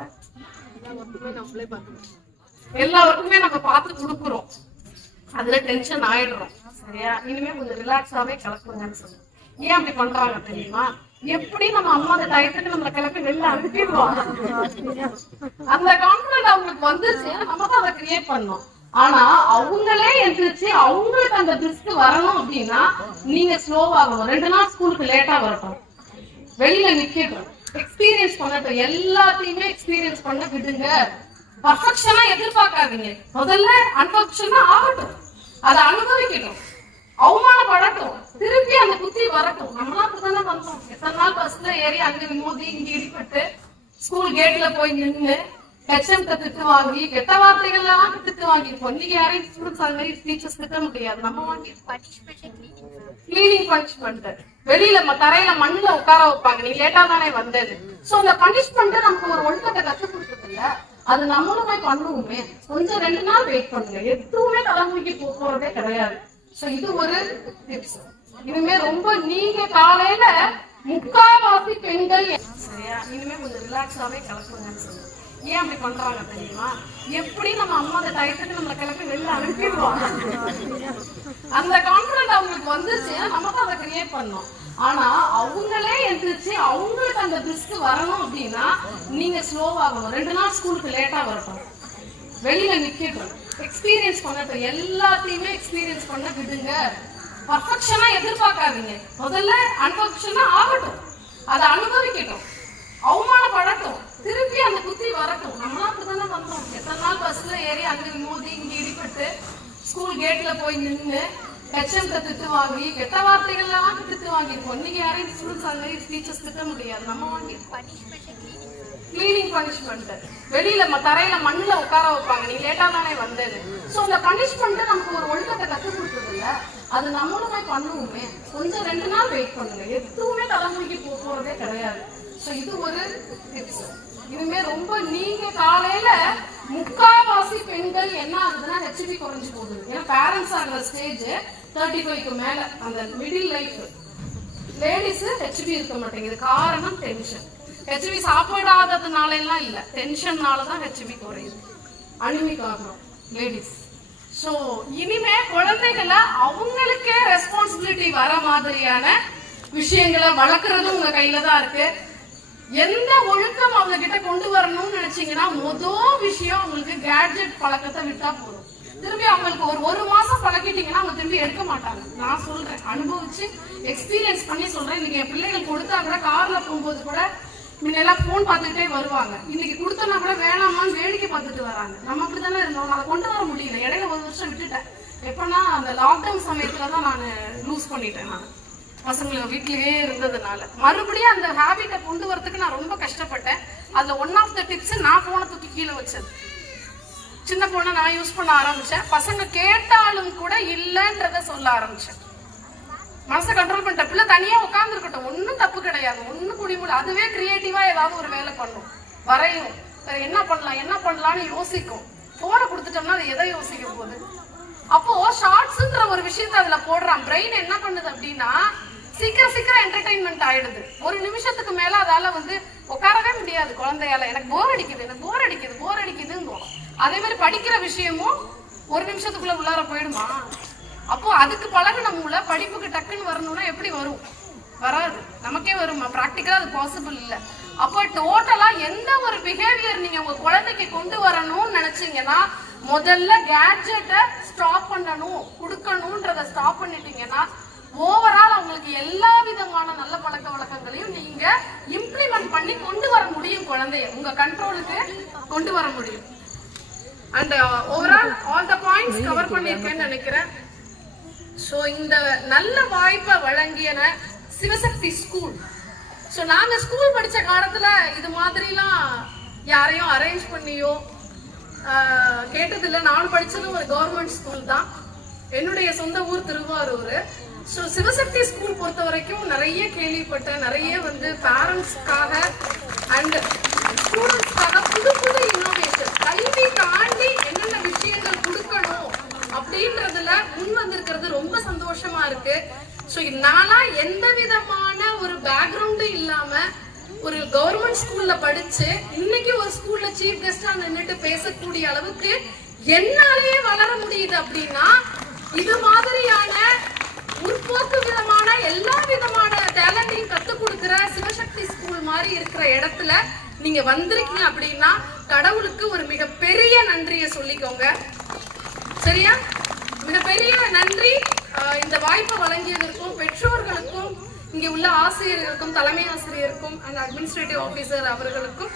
எல்லாருக்குமே நம்ம பார்த்து கொடுக்குறோம், அதுல டென்ஷன் ஆயிடுறோம். சரியா? இனிமே கொஞ்சம் ரிலாக்ஸாவே கிளப்புங்கன்னு சொல்லுங்க. ஏன் அப்படி பண்றாங்க தெரியுமா? எப்படி நம்ம அம்மா அந்த டயத்துக்கு நம்ம கிளப்பி வெளில அனுப்பிடுவாங்க. அந்த கான்பிடன்ட் அவங்களுக்கு வந்துருச்சு, நம்ம தான் அதை கிரியேட் பண்ணோம். ஆனா அவங்களே எந்திரிச்சு அவங்களுக்கு அந்த ரிஸ்க் வரணும் அப்படின்னா நீங்க ஸ்லோவாகணும். 2 நாள் ஸ்கூலுக்கு லேட்டா வரட்டும், வெளியில நிக்கட்டும், எக்ஸ்பீரியன்ஸ் பண்ணட்டும், எல்லாத்தையுமே எக்ஸ்பீரியன்ஸ் பண்ண விடுங்க. பர்ஃபெக்ஷனா எதிர்பார்க்காதீங்க. முதல்ல அன்பர்ஃபெக்ஷனா ஆகட்டும், அதை அனுபவிக்கட்டும், அவமானப்படட்டும், திருப்பி அந்த புத்தி வரட்டும். நம்மளாம் அப்படித்தானே வந்தோம். எத்தனை நாள் பஸ்ல ஏறி அங்க மோதி இங்க இடிப்பட்டு ஸ்கூல் கேட்ல போய் நின்று ஹெச்எம் திட்டு வாங்கி கெட்ட வார்த்தைகள்லாம் திட்டு வாங்கிருப்போம். இன்னைக்கு யாரையும் ஸ்டூடெண்ட்ஸ் அந்த மாதிரி ஸ்பீச்சஸ் திட்ட முடியாது. நம்ம வாங்கி கிளீனிங் பனிஷ்மெண்ட், வெளியில தரையில மண்ணுல உட்கார வைப்பாங்க, நீ லேட்டா தானே வந்தது. சோ இந்த பனிஷ்மெண்ட் நமக்கு ஒரு ஒழுக்கத்தை கற்றுக் கொடுத்தது இல்ல, அது நம்மளுமே பண்ணுவோமே. கொஞ்சம் 2 நாள் வெயிட் பண்ணுங்க, எதுவுமே தலைமுறைக்கு போறதே கிடையாது. சோ இது ஒரு டிப்ஸ். இனிமே ரொம்ப நீங்க காலையில முக்காவாசி பெண்கள் சரியா இனிமே கொஞ்சம் ரிலாக்ஸாவே கிளப்புங்கன்னு சொல்லுங்க. ஏன் அப்படி பண்றாங்க தெரியுமா? எப்படி நம்ம அம்மா அந்த டயத்துக்கு நம்மளை கிளப்பி வெளில அனுப்பிடுவாங்க. அந்த கான்பிடன்ட் அவங்களுக்கு வந்துச்சு, நம்ம தான் அதை கிரியேட் பண்ணோம். ஆனா அவங்களே எந்திரிச்சு அவங்களுக்கு அந்த பிரிஸ்க் வரணும் அப்படின்னா நீங்க ஸ்லோவாகணும். 2 நாள் ஸ்கூலுக்கு லேட்டா வரட்டும், வெளியில நிக்கட்டும், எக்ஸ்பீரியன்ஸ் பண்ணட்டும், எல்லாத்தையுமே எக்ஸ்பீரியன்ஸ் பண்ண விடுங்க. பர்ஃபெக்ஷனா எதிர்பார்க்காதீங்க. முதல்ல அன்பர்ஃபெக்ஷனா ஆகட்டும், அதை அனுபவிக்கட்டும், அவமானப்படட்டும், திருப்பி அந்த புத்தி வரட்டும். நம்மளாம் அப்படித்தானே வந்தோம். எத்தனை நாள் பஸ்ல ஏறி அங்க மோதி இங்க இடிப்பட்டு ஸ்கூல் கேட்ல போய் நின்று கச்சந்த திட்டு வாங்கி கெட்ட வார்த்தைகள்லாம் திட்டு வாங்கிருக்கோம். இன்னைக்கு யாரையும் ஸ்டூடெண்ட்ஸ் அந்த மாதிரி டீச்சர்ஸ் திட்ட முடியாது. நம்ம வாங்கி கிளீனிங் பனிஷ்மெண்ட், வெளியில தரையில மண்ணுல உட்கார வைப்பாங்க, நீ லேட்டா தானே வந்தது. சோ அந்த பனிஷ்மெண்ட் நமக்கு ஒரு ஒழுக்கத்தை கற்றுக் கொடுத்தது இல்ல, அது நம்மளுமே பண்ணுவோமே. கொஞ்சம் 2 நாள் வெயிட் பண்ணுங்க, எதுவுமே தலைமுறைக்கு போறதே கிடையாது. சோ இது ஒரு டிப்ஸ். இனிமே ரொம்ப நீங்க காலையில முக்காவாசி பெண்கள் என்ன ஆகுதுன்னா ஹெச்பி குறைஞ்சு போகுது. ஏன்னா பேரண்ட்ஸ் ஆகிற ஸ்டேஜ் 35க்கு மேல, அந்த மிடில் லைஃப் லேடிஸ் ஹெச்பி இருக்க மாட்டேங்குது. காரணம் டென்ஷன். ஹெச்பி சாப்பிடாததுனால எல்லாம் இல்ல, டென்ஷன்னாலதான் ஹெச்பி குறையுது, அனிமிக் ஆகிறோம் லேடிஸ். சோ இனிமே குழந்தைகளை அவங்களுக்கே ரெஸ்பான்சிபிலிட்டி வர மாதிரியான விஷயங்களை வளர்க்கறதும் உங்க கையில தான் இருக்கு. எந்த ஒழுக்கம் அவங்க கிட்ட கொண்டு வரணும்னு நினைச்சீங்கன்னா முதல் விஷயம் உங்களுக்கு கேட்ஜெட் பழக்கத்தை விட்டா போதும். திரும்பி அவங்களுக்கு ஒரு மாசம் பழக்கிட்டீங்கன்னா அவங்க திரும்பி எடுக்க மாட்டாங்க. நான் சொல்றேன், அனுபவிச்சு எக்ஸ்பீரியன்ஸ் பண்ணி சொல்றேன். இன்னைக்கு என் பிள்ளைகள் கொடுத்தா கூட கார்ல போகும்போது கூட முன்னெல்லாம் போன் பார்த்துக்கிட்டே வருவாங்க. இன்னைக்கு கொடுத்தோம்னா கூட வேணாமான்னு வேடிக்கை பார்த்துட்டு வராங்க. நம்ம அப்படித்தானே இருந்தோம், அதை கொண்டு வர முடியல. இடையில 1 வருஷம் விட்டுட்டேன். எப்பன்னா அந்த லாக்டவுன் சமயத்துலதான் நான் லூஸ் பண்ணிட்டேன். நான் பசங்களுக்கு வீட்லயே இருந்ததுனால மறுபடியும் அந்த ஹேபிட்டை கொண்டு வரதுக்கு நான் ரொம்ப கஷ்டப்பட்டேன். அதுல ஒன் ஆஃப் த டிப்ஸ், நான் போனை தூக்கி கீழே வச்சது. சின்ன போனை நான் யூஸ் பண்ண ஆரம்பிச்சேன். பசங்க கேட்டாலும் கூட இல்லைன்றத சொல்ல ஆரம்பிச்சேன். மனசை கண்ட்ரோல் பண்ணிட்ட. பிள்ளை தனியா உட்கார்ந்து இருக்கட்டும், ஒன்னும் தப்பு கிடையாது, ஒன்னும் குடிமுடி, அதுவே கிரியேட்டிவா ஏதாவது ஒரு வேலை பண்ணும், வரையும், என்ன பண்ணலாம்னு யோசிக்கும். போனை கொடுத்துட்டோம்னா அது எதை யோசிக்க போகுது? அப்போ ஷார்ட்ஸ்ன்ற ஒரு விஷயத்த அதுல போடுறான். பிரெயின் என்ன பண்ணுது அப்படின்னா சீக்கிரம் என்டர்டைன்மெண்ட் ஆயிடுது. 1 நிமிஷத்துக்கு மேல அதால உட்காரவே முடியாது குழந்தையால. எனக்கு போர் அடிக்குதுன்னு. அதே மாதிரி படிக்கிற விஷயமும் 1 நிமிஷத்துக்குள்ள உள்ளார போயிடுமா? அப்போ அதுக்கு பழகினமுல படிப்புக்கு டக்குன்னு வரணும்னா எப்படி வரும்? வராது. நமக்கே வருமா? பிராக்டிக்கலா அது பாசிபிள் இல்ல. அப்போ டோட்டலா எந்த ஒரு பிஹேவியர் நீங்க உங்க குழந்தைக்கு கொண்டு வரணும்னு நினைச்சீங்கன்னா முதல்ல கேட்ஜெட்டை ஸ்டாப் பண்ணணும், கொடுக்கணும்ன்றத ஸ்டாப் பண்ணிட்டீங்கன்னா ஓவரால் அவங்களுக்கு எல்லா விதமான நல்ல பழக்க வழக்கங்களையும் நீங்க இம்ப்ளிமெண்ட் பண்ணி கொண்டு வர முடியும். குழந்தைய உங்க கண்ட்ரோலுக்கு கொண்டு வர முடியும். And overall all the points cover பண்ணிருக்கேன்னு நினைக்கிறேன். சோ இந்த நல்ல வாய்ப்பை வழங்கிய சிவசக்தி ஸ்கூல். சோ நாங்க ஸ்கூல் படிச்ச காலத்துல இது மாதிரிலாம் யாரையும் அரேஞ்ச் பண்ணியோ கேட்டதில்லை. நான் படிச்சதும் ஒரு கவர்மெண்ட் ஸ்கூல் தான். என்னுடைய சொந்த ஊர் திருவாரூர். ஸோ சிவசக்தி ஸ்கூல் பொறுத்த வரைக்கும் நிறைய கேள்விப்பட்டேன். நிறைய பேரண்ட்ஸ்க்காக அண்ட் ஸ்டூடெண்ட்ஸ்க்காக புது இன்னோவேஷன், கல்வி தாண்டி என்னென்ன விஷயங்கள் கொடுக்கணும் அப்படின்றதுல முன் வந்திருக்கிறது ரொம்ப சந்தோஷமா இருக்கு. ஸோ நானா எந்த விதமான ஒரு பேக்ரவுண்டும் இல்லாம ஒரு கவர்மெண்ட் ஸ்கூல்ல படிச்சு இன்னைக்கு ஒரு ஸ்கூல்ல சீஃப் கெஸ்டா நின்னுட்டு பேசக்கூடிய அளவுக்கு என்னாலேயே வளர முடியுது. அப்படின்னா இது மாதிரியான முற்போக்கு விதமான எல்லா விதமான டேலண்டையும் கத்துக் கொடுக்கிற சிவசக்தி ஸ்கூல் மாதிரி இருக்கிற இடத்துல நீங்க வந்திருக்கீங்க அப்படின்னா கடவுளுக்கு ஒரு மிகப்பெரிய நன்றியை சொல்லிக்கோங்க. சரியா? மிகப்பெரிய நன்றி. இந்த வாய்ப்பை வழங்கியதற்கும் பெற்றோர்களுக்கும் இங்கே உள்ள ஆசிரியர்களுக்கும் தலைமை ஆசிரியருக்கும் அண்ட் அட்மினிஸ்ட்ரேட்டிவ் ஆபீசர் அவர்களுக்கும்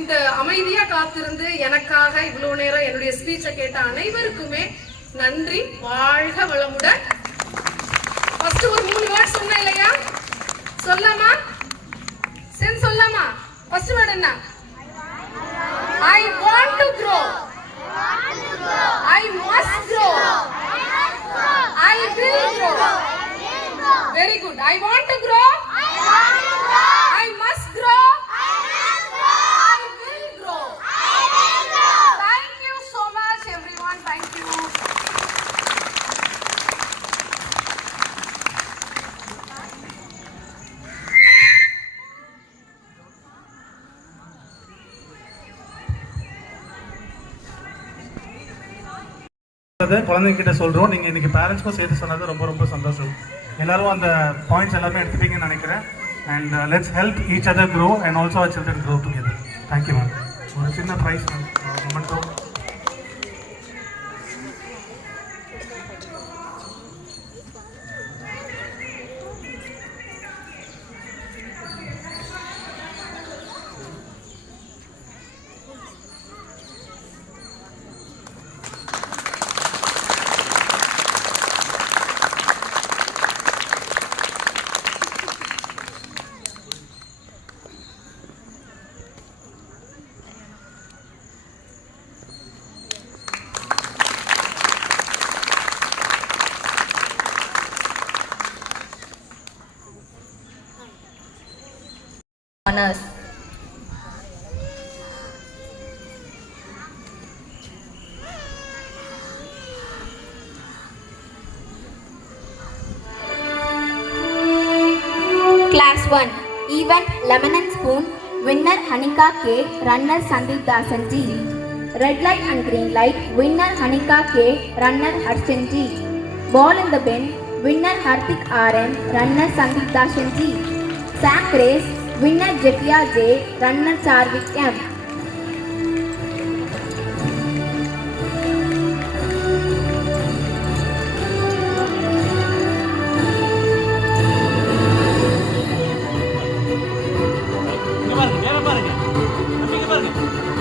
இந்த அமைதியா காத்திருந்து எனக்காக இவ்வளவு நேரம் என்னுடைய ஸ்பீச்சை கேட்ட அனைவருக்குமே நன்றி. வாழ்க வளமுடன். ஃபர்ஸ்ட் ஒரு 3 வேர்ட் சொன்னேன் இல்லையா? சொல்லாமா? சொல்லாமா? ஃபர்ஸ்ட் வேர்ட் என்ன? I want to grow. I must grow. I will grow. Very good. I want to grow. I must grow. I will grow. Thank you so much everyone. Thank you. குழந்தைங்கிட்ட சொல்கிறோம். நீங்கள் இன்றைக்கி பேரண்ட்ஸ்க்கும் சேர்த்து சொன்னது ரொம்ப ரொம்ப சந்தோஷம். எல்லாரும் அந்த பாயிண்ட்ஸ் எல்லாமே எடுத்துப்பீங்கன்னு நினைக்கிறேன். And let's help each other grow and also our children grow together. Thank you ma'am. ஒரு சின்ன prize ma'am, memento. Honors. Class 1 Event Lemon and Spoon. Winner Hanika K. Runner Sandeep Dasan G. Red light and green light. Winner Hanika K. Runner Harshan G. Ball in the bin. Winner Hardik RM. Runner Sandeep Dasan G. Sack race. Winner Jeffia J. Runner Charvik M. பாருங்க, பாருங்க, பாருங்க.